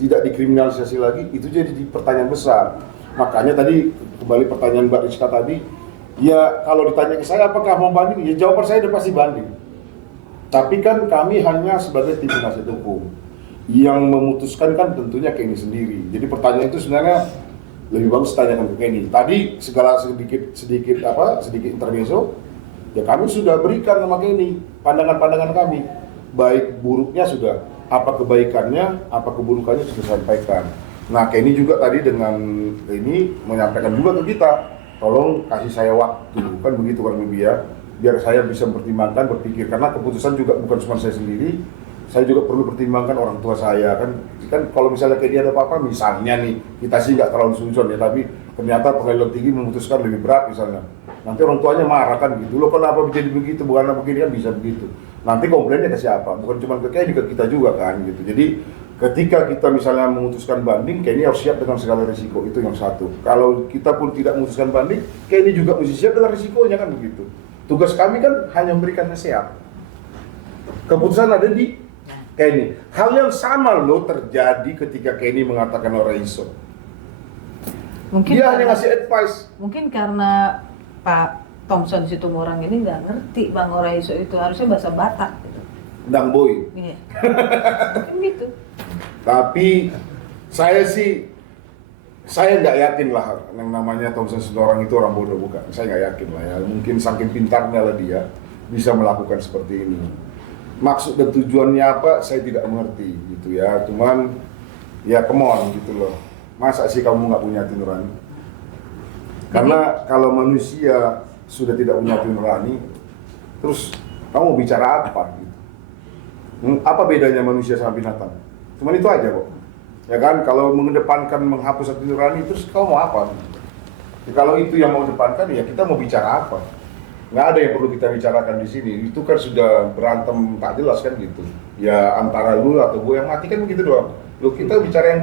tidak dikriminalisasi lagi? Itu jadi pertanyaan besar. Makanya tadi kembali pertanyaan Mbak Rizka tadi, ya kalau ditanya ke saya apakah mau banding, ya jawaban saya udah pasti banding. Tapi kan kami hanya sebagai tim penasihat hukum yang memutuskan kan tentunya Kenny sendiri. Jadi pertanyaan itu sebenarnya lebih bagus tanyakan ke Kenny. Tadi segala sedikit intermezzo, ya kami sudah berikan sama Kenny pandangan-pandangan kami. Baik buruknya sudah, apa kebaikannya, apa keburukannya sudah sampaikan. Nah Kenny juga tadi dengan ini menyampaikan juga ke kita, tolong kasih saya waktu, kan begitu kan lebih ya. Biar saya bisa mempertimbangkan, berpikir, karena keputusan juga bukan cuma saya sendiri, saya juga perlu pertimbangkan orang tua saya kan kalau misalnya kayak dia ada apa-apa, misalnya nih kita sih nggak terlalu sujon ya, tapi ternyata pengadilan tinggi memutuskan lebih berat misalnya, nanti orang tuanya marah kan gitu, lo kenapa jadi begitu, bukan apa begini kan bisa begitu, nanti komplainnya ke siapa, bukan cuma ke kita juga kan gitu. Jadi ketika kita misalnya memutuskan banding, Kenny harus siap dengan segala risiko, itu yang satu. Kalau kita pun tidak memutuskan banding, Kenny juga mesti siap dengan risikonya kan begitu. Tugas kami kan hanya memberikan nasihat. Keputusan ada di Kenny. Hal yang sama loh terjadi ketika Kenny mengatakan orang iso. Mungkin Dia hanya ngasih advice. Mungkin karena Pak Thompson Situmorang ini nggak ngerti Bang Oraiso itu harusnya bahasa Batak gitu. Ndang boy. Iya. Mungkin gitu. Tapi saya nggak yakin lah yang namanya Thompson Situmorang itu orang bodoh, bukan. Saya nggak yakin lah ya. Mungkin saking pintarnya lah dia bisa melakukan seperti ini. Maksud dan tujuannya apa saya tidak mengerti gitu ya. Cuman ya come on gitu loh. Masa sih kamu nggak punya hati nurani? Karena kalau manusia sudah tidak punya hati nurani, terus kamu bicara apa gitu? Apa bedanya manusia sama binatang? Cuman itu aja kok. Ya kan, kalau mengedepankan menghapus hati nurani, terus kamu mau apa? Ya, kalau itu yang mau depankan, ya kita mau bicara apa? Nggak ada yang perlu kita bicarakan di sini. Itu kan sudah berantem tak jelas kan gitu. Ya antara lu atau gue yang mati kan begitu doang. Lu kita bicara yang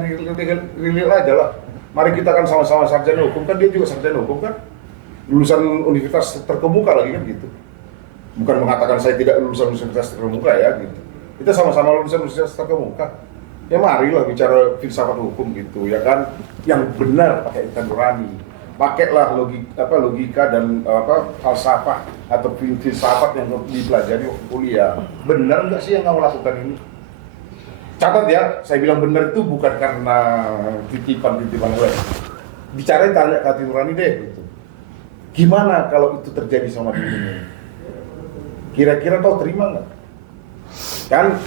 real aja lah. Mari kita kan sama-sama sarjana hukum, kan dia juga sarjana hukum kan. Lulusan universitas terkemuka lagi kan gitu. Bukan mengatakan saya tidak lulusan universitas terkemuka ya gitu. Kita sama-sama lulusan universitas terkemuka. Ya marilah bicara filsafat hukum gitu ya kan, yang benar pakai ikan nurani, pakailah logika dan falsafah atau filsafat yang dipelajari waktu kuliah. Benar nggak sih yang kamu lakukan ini? Catat ya, saya bilang benar itu bukan karena titipan gue. Bicara tanya ke hati nurani deh gitu. Gimana kalau itu terjadi sama dirimu? Kira-kira kau terima nggak? Kan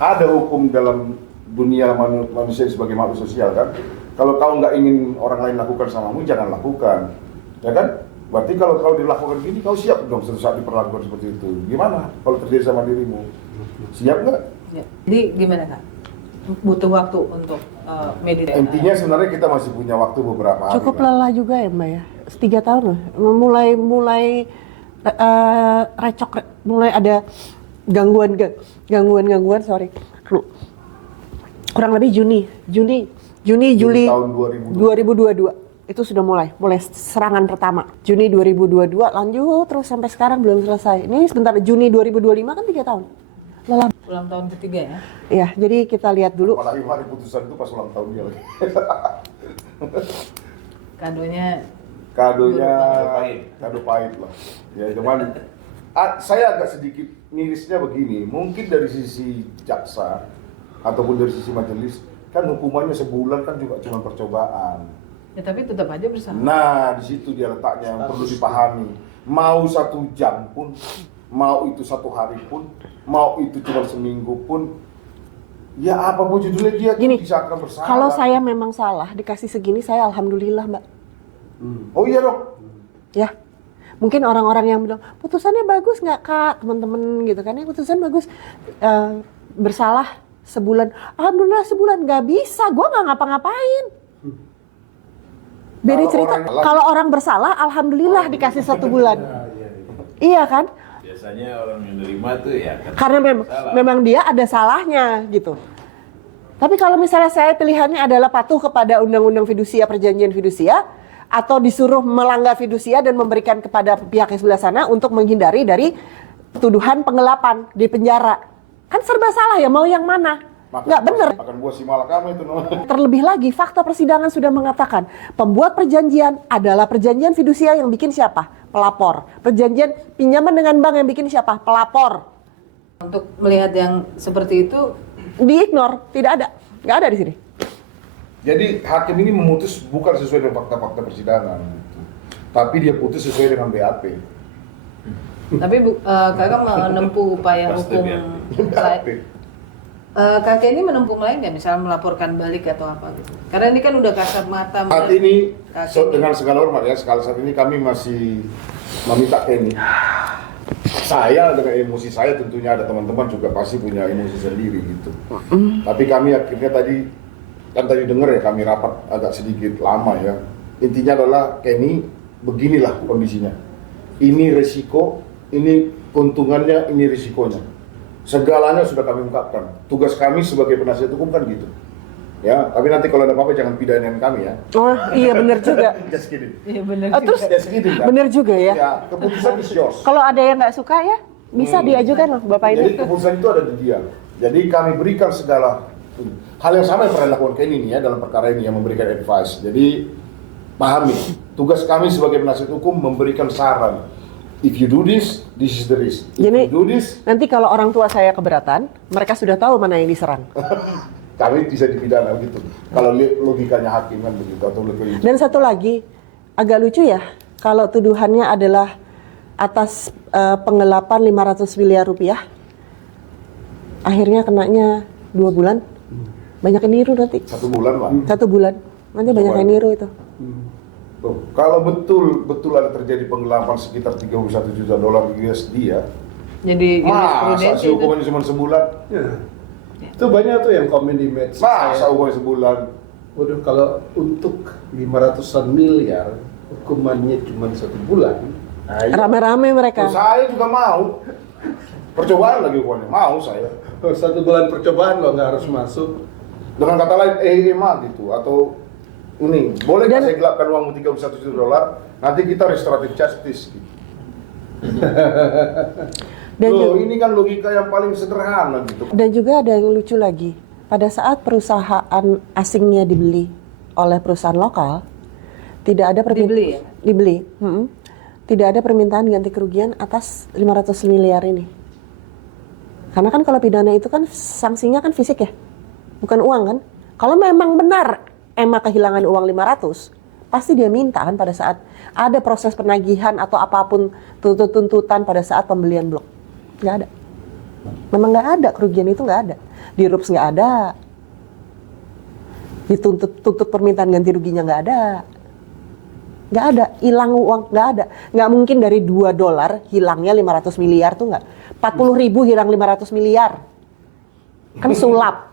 ada hukum dalam dunia manusia sebagai makhluk sosial kan. Kalau kau nggak ingin orang lain lakukan samamu, jangan lakukan, ya kan? Berarti kalau kau dilakukan gini, kau siap dong suatu saat diperlakukan seperti itu. Gimana kalau terjadi sama dirimu? Siap nggak? Ya. Jadi gimana Kak? Butuh waktu untuk meditate. Intinya sebenarnya kita masih punya waktu beberapa hari. Cukup kan? lelah juga ya Mbak ya. 3 tahun loh. Mulai mulai ada gangguan sorry. Kurang lebih Juni, Juli tahun 2022 itu sudah mulai serangan pertama. Juni 2022 lanjut terus sampai sekarang belum selesai. Ini sebentar Juni 2025 kan 3 tahun. Lelah. Ulang tahun ketiga ya. Iya, jadi kita lihat dulu. Apalagi hari putusan itu pas ulang tahun dia lagi. Kadonya Kado pahit lah. Ya cuman saya agak sedikit mirisnya begini. Mungkin dari sisi jaksa ataupun dari sisi majelis kan hukumannya sebulan kan juga cuma percobaan. ya tapi tetap aja bersalah. Nah di situ dia letaknya yang perlu dipahami. Mau 1 jam pun, mau itu 1 hari pun, mau itu cuma seminggu pun, ya apapun judulnya dia Gini, bisa akan bersalah. kalau saya memang salah dikasih segini saya alhamdulillah Mbak. Oh iya dong. Ya, mungkin orang-orang yang bilang putusannya bagus nggak Kak, teman-teman gitu kan ya, putusan bagus, bersalah sebulan, alhamdulillah sebulan, nggak bisa, gue nggak ngapa-ngapain. Beda cerita, kalau orang bersalah alhamdulillah dikasih 1 bulan. Iya kan? Biasanya orang yang nerima tuh ya Karena salah. memang dia ada salahnya gitu. Tapi kalau misalnya saya pilihannya adalah patuh kepada undang-undang fidusia, perjanjian fidusia, atau disuruh melanggar fidusia dan memberikan kepada pihak yang sebelah sana untuk menghindari dari tuduhan penggelapan di penjara. Kan serba salah ya, mau yang mana? Nggak bener. Akan gua si malakama itu. No. Terlebih lagi, fakta persidangan sudah mengatakan pembuat perjanjian adalah perjanjian fidusia yang bikin siapa? Pelapor. Perjanjian pinjaman dengan bank yang bikin siapa? Pelapor. Untuk melihat yang seperti itu, Di-ignore, tidak ada. Nggak ada di sini. Jadi hakim ini memutus bukan sesuai dengan fakta-fakta persidangan, gitu. Tapi dia putus sesuai dengan BAP. tapi kakak menempuh upaya Pasti hukum ya. BAP. kakek ini menempuh lain nggak, misalnya melaporkan balik atau apa gitu? Karena ini kan udah kasat mata. Saat ini kakek dengan segala hormat ya, sekali saat ini kami masih meminta ini. Saya dengan emosi saya tentunya ada teman-teman juga pasti punya emosi sendiri gitu. Tapi kami akhirnya tadi dengar ya, kami rapat agak sedikit lama ya. Intinya adalah Kenny beginilah kondisinya. Ini resiko, ini keuntungannya, ini risikonya. Segalanya sudah kami ungkapkan. Tugas kami sebagai penasihat hukum kan gitu. Ya, tapi nanti kalau ada apa-apa jangan pidanain kami ya. Oh iya benar juga. Just kidding. Iya benar. Terus Just kidding kan? benar juga ya. Ya, keputusan is yours. Kalau ada yang nggak suka ya bisa diajukan loh Bapak Jadi ini. keputusan itu ada di dia. Jadi kami berikan segala hal yang sama yang pernah dilakukan Kenny nih ya dalam perkara ini, yang memberikan advice. Jadi pahami, tugas kami sebagai penasihat hukum memberikan saran. If you do this is the risk. If Jadi you do this, nanti kalau orang tua saya keberatan, mereka sudah tahu mana yang diserang. kami bisa dipidana gitu. Kalau logikanya hakim kan begitu atau lebih. Dan satu lagi, agak lucu ya, kalau tuduhannya adalah atas penggelapan 500 miliar rupiah, akhirnya kenanya 2 bulan, banyak yang niru nanti. 1 bulan lah. 1 bulan, nanti banyak yang niru itu. Tuh, kalau betul ada terjadi penggelapan sekitar 31 juta dolar USD ya, Jadi masa jurisprudensi sih hukumannya cuma sebulan? Ya. Itu banyak tuh yang komen di medsos. Masa hukumannya sebulan? Waduh, kalau untuk 500-an miliar hukumannya cuma 1 bulan. Nah, iya. Rame-rame mereka. Saya juga mau. Percobaan lagi hukumannya, mau saya. 1 bulan percobaan loh, nggak harus masuk. Dengan kata lain, EMA gitu, atau ini, boleh nggak Dan- saya gelapkan uangmu 31 juta dolar, nanti kita restoratif justice gitu. Dan Loh, juga, ini kan logika yang paling sederhana gitu. dan juga ada yang lucu lagi. Pada saat perusahaan asingnya dibeli oleh perusahaan lokal, tidak ada Dibeli ya? Dibeli. Tidak ada permintaan ganti kerugian atas 500 miliar ini. Karena kan kalau pidana itu kan sanksinya kan fisik ya, bukan uang kan. Kalau memang benar Emma kehilangan uang 500, pasti dia minta kan pada saat ada proses penagihan atau apapun tuntutan pada saat pembelian blok. Nggak ada. Memang nggak ada, kerugian itu nggak ada. Di RUPS nggak ada. Dituntut permintaan ganti ruginya nggak ada. Nggak ada, hilang uang, nggak ada. Nggak mungkin dari $2 hilangnya 500 miliar tuh nggak. 40.000 hilang 500 miliar. Kan sulap.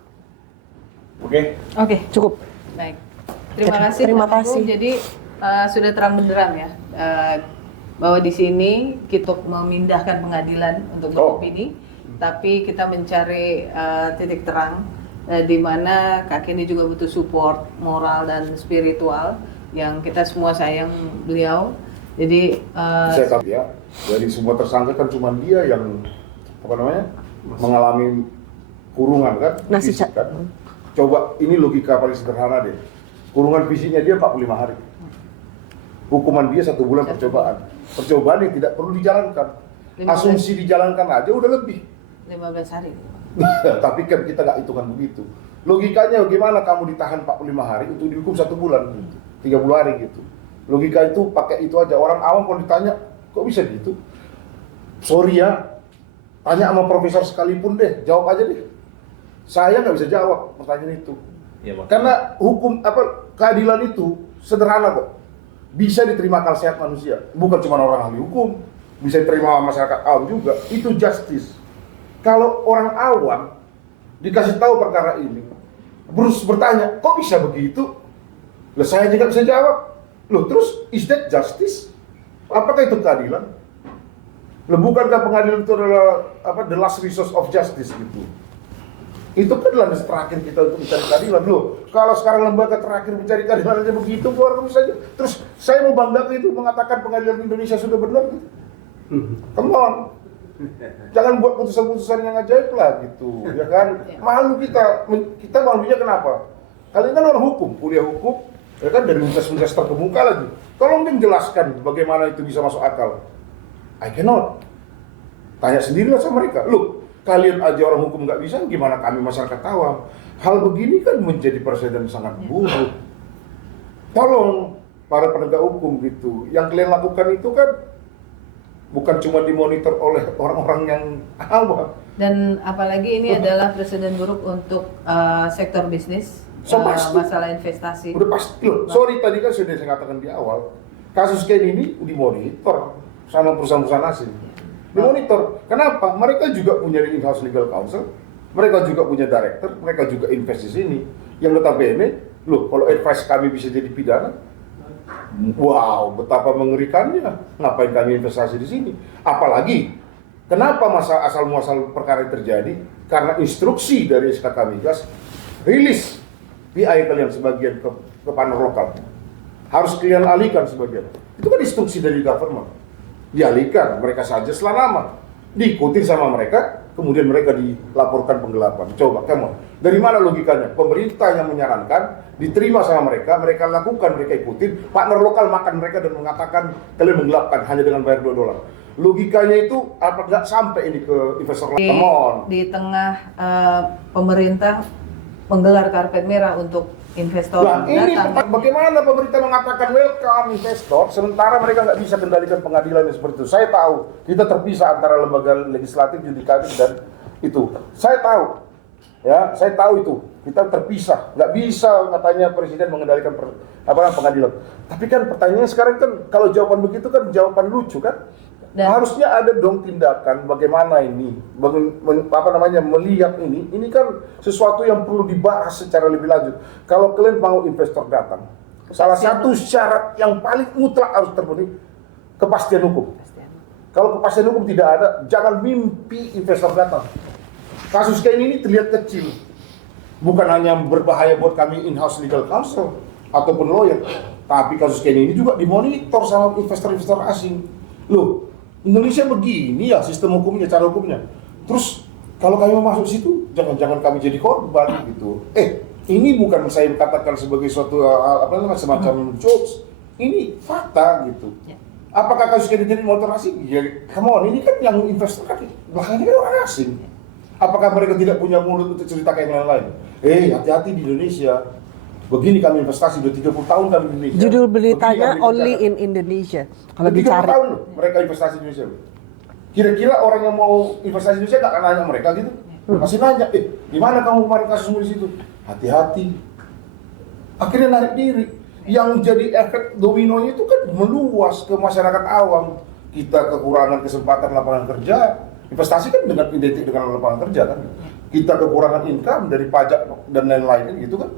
Oke? Oke, Cukup. baik. Terima kasih. Terima Kak Agung. kasih. Jadi sudah terang benderang ya bahwa di sini kita memindahkan pengadilan untuk beropini, tapi kita mencari titik terang di mana kaki ini juga butuh support moral dan spiritual yang kita semua sayang beliau. Jadi Saya tahu ya, dari semua tersangka kan cuma dia yang mengalami kurungan kan, Nasi fisik kan. Coba ini logika paling sederhana deh. Kurungan fisiknya dia 45 hari. Hukuman dia 1 bulan percobaan. Percobaan yang tidak perlu dijalankan. 15. Asumsi dijalankan aja udah lebih. 15 hari. Tapi kan kita nggak hitungan begitu. Logikanya bagaimana kamu ditahan 45 hari untuk dihukum 1 bulan, 30 hari gitu. Logika itu pakai itu aja. Orang awam kalau ditanya, kok bisa gitu? Sorry ya, tanya sama profesor sekalipun deh, jawab aja deh. Saya nggak bisa jawab pertanyaan itu. Ya, makanya. Karena keadilan itu sederhana kok. Bisa diterima akal sehat manusia. Bukan cuma orang ahli hukum, bisa diterima masyarakat awam juga. Itu justice. Kalau orang awam dikasih tahu perkara ini, terus bertanya, kok bisa begitu? Lah saya juga bisa jawab. Loh terus, is that justice? Apakah itu keadilan? Bukankah pengadilan itu adalah the last resource of justice gitu? Itu kan landas terakhir kita untuk mencari keadilan. Loh, kalau sekarang lembaga terakhir mencari keadilan aja begitu, keluar saja. Terus saya mau bangga itu mengatakan pengadilan Indonesia sudah benar. Come on. Jangan buat putusan-putusan yang ajaib lah gitu, ya kan? Malu kita malunya kenapa? Kalian kan orang hukum, kuliah hukum, ya kan, dari universitas terkemuka lagi. Tolong menjelaskan bagaimana itu bisa masuk akal. I cannot. Tanya sendirilah sama mereka. Loh, kalian aja orang hukum nggak bisa, gimana kami masyarakat awam? Hal begini kan menjadi presiden sangat buruk. Tolong para penegak hukum gitu. Yang kalian lakukan itu kan bukan cuma dimonitor oleh orang-orang yang awam. Dan apalagi ini adalah presiden buruk untuk sektor bisnis, Pasti. masalah investasi. Udah pasti loh. Sorry tadi kan sudah saya katakan di awal. Kasus kayak ini dimonitor sama perusahaan-perusahaan asing. Dimonitor. Kenapa? Mereka juga punya in-house legal counsel, mereka juga punya director, mereka juga invest di sini. Yang notabene, loh, kalau advice kami bisa jadi pidana, wow, betapa mengerikannya. Ngapain kami investasi di sini? Apalagi, kenapa asal muasal perkara terjadi? Karena instruksi dari SKK Migas, rilis PI kalian sebagian ke partner lokal. Harus kalian alihkan sebagian. Itu kan instruksi dari government. Dialihkan, mereka saja setelah nama. Diikuti sama mereka, kemudian mereka dilaporkan penggelapan. Coba, kamu, dari mana logikanya? Pemerintah yang menyarankan, diterima sama mereka lakukan, mereka ikutin, partner lokal makan mereka dan mengatakan kalian menggelapkan hanya dengan bayar $2. Logikanya itu apa nggak sampai ini ke investor lain? Come on. Di tengah pemerintah menggelar karpet merah untuk investor Nah, ini datang. bagaimana pemerintah mengatakan welcome investor, sementara mereka nggak bisa kendalikan pengadilan yang seperti itu. Saya tahu, kita terpisah antara lembaga legislatif, yudikatif, dan itu. Saya tahu, ya, saya tahu itu. Kita terpisah, nggak bisa katanya presiden mengendalikan pengadilan. Tapi kan pertanyaannya sekarang kan, kalau jawaban begitu kan jawaban lucu kan? Dan harusnya ada dong tindakan bagaimana ini melihat ini kan sesuatu yang perlu dibahas secara lebih lanjut. Kalau kalian mau investor datang, salah satu syarat yang paling mutlak harus terpenuhi, kepastian hukum. Kalau kepastian hukum tidak ada, jangan mimpi investor datang. Kasus kayak ini terlihat kecil, bukan hanya berbahaya buat kami in-house legal counsel ataupun lawyer, tapi kasus kayak ini juga dimonitor sama investor-investor asing. Loh, Indonesia begini ya sistem hukumnya, cara hukumnya. Terus kalau kami mau masuk situ, jangan-jangan kami jadi korban gitu. Ini bukan saya katakan sebagai suatu semacam jokes. Ini fakta gitu. Apakah kasus ini jadi motor asing? Ya, come on, ini kan yang investor kan belakangnya kan orang asing. Apakah mereka tidak punya mulut untuk cerita kayak yang lain? Hati-hati di Indonesia. Begini kami investasi, udah 30 tahun kami di Indonesia. Judul beritanya kami Only bicara. in Indonesia. Kalau 30 dicari. tahun loh mereka investasi di Indonesia. Kira-kira orang yang mau investasi di Indonesia nggak akan nanya mereka gitu? Masih nanya, gimana kamu kemarin kasusmu di situ? Hati-hati. Akhirnya narik diri. Yang jadi efek dominonya itu kan meluas ke masyarakat awam. Kita kekurangan kesempatan lapangan kerja. Investasi kan dengan identik dengan lapangan kerja kan. Kita kekurangan income dari pajak dan lain-lain gitu kan.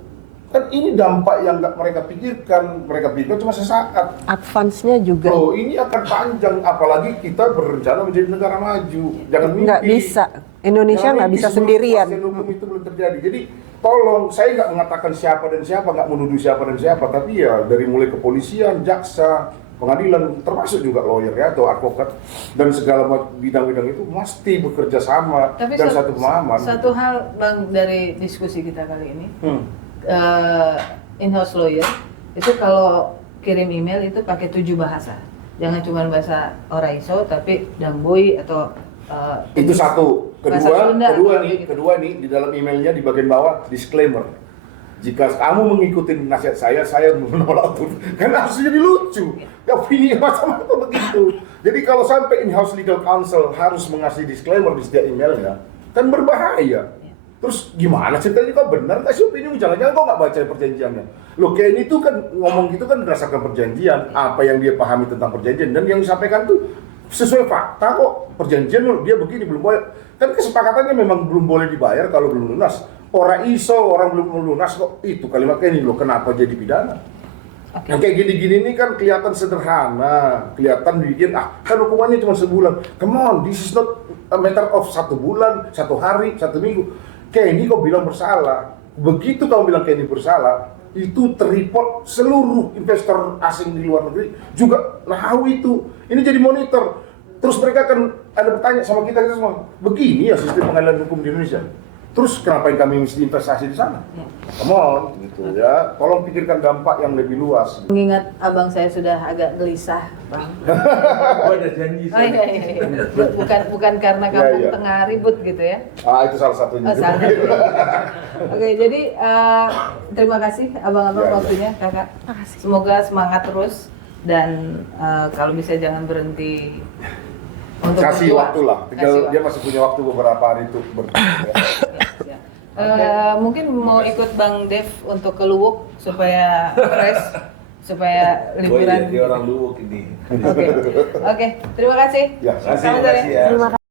Kan ini dampak yang nggak mereka pikirkan cuma sesaat. Advance-nya juga. Oh, ini akan panjang, apalagi kita berencana menjadi negara maju. Jangan mimpi. Nggak bisa. Indonesia nggak bisa sendirian. Hukum itu belum terjadi. Jadi tolong, saya nggak mengatakan siapa dan siapa, nggak menuduh siapa dan siapa, tapi ya dari mulai kepolisian, jaksa, pengadilan, termasuk juga lawyer ya atau advokat dan segala bidang-bidang itu mesti bekerja sama Tapi dan satu pemahaman. Satu hal Bang dari diskusi kita kali ini, in-house lawyer itu kalau kirim email itu pakai 7 bahasa, jangan cuma bahasa Oraiso tapi Dangboy atau itu satu. bahasa Sunda, Kedua nih di dalam emailnya di bagian bawah disclaimer. Jika kamu mengikuti nasihat saya menolak itu. Kan harus jadi lucu. Opini macam-macam begitu. Jadi kalau sampai in-house legal counsel harus mengasih disclaimer di setiap emailnya, kan berbahaya. Terus gimana ceritanya, kok benar nggak sih opini? Jangan-jangan kok nggak baca perjanjiannya. Loh, kayak ini tuh kan ngomong gitu kan berdasarkan perjanjian, apa yang dia pahami tentang perjanjian, dan yang disampaikan tuh sesuai fakta kok. Perjanjian dia begini, belum boleh. Kan kesepakatannya memang belum boleh dibayar kalau belum lunas. Orang belum lunas kok, itu kalimat kayak ini loh, kenapa jadi pidana? Oke. Yang kayak gini-gini ini kan kelihatan sederhana, kelihatan bikin kan hukumannya cuma sebulan. Come on, this is not a matter of 1 bulan, 1 hari, 1 minggu. Kenny kau bilang bersalah. Begitu kau bilang Kenny bersalah, itu terreport seluruh investor asing di luar negeri juga tahu itu. Ini jadi monitor. Terus mereka akan ada bertanya sama kita semua. Begini ya sistem pengadilan hukum di Indonesia. Terus kenapa kami mesti investasi di sana? Come on, gitu ya. Tolong pikirkan dampak yang lebih luas. Mengingat abang saya sudah agak gelisah, Bang. Oh, ada janji. Oh iya. Bukan karena kampung Iya. tengah ribut gitu ya. Itu salah satunya. Oh, salah satu. Oke, jadi terima kasih abang-abang Ya, ya. waktunya, kakak. Semoga semangat terus dan kalau bisa jangan berhenti untuk Kasih berjuang. waktu lah. Kasih Tinggal dia waktu. masih punya waktu beberapa hari itu berjuang. Mungkin mau ikut Bang Dev untuk ke Luwuk supaya fresh, supaya liburan. Dia orang Luwuk ini. Oke, terima kasih. Ya, Terima kasih, Selamat terima kasih sore. ya. Terima kasih.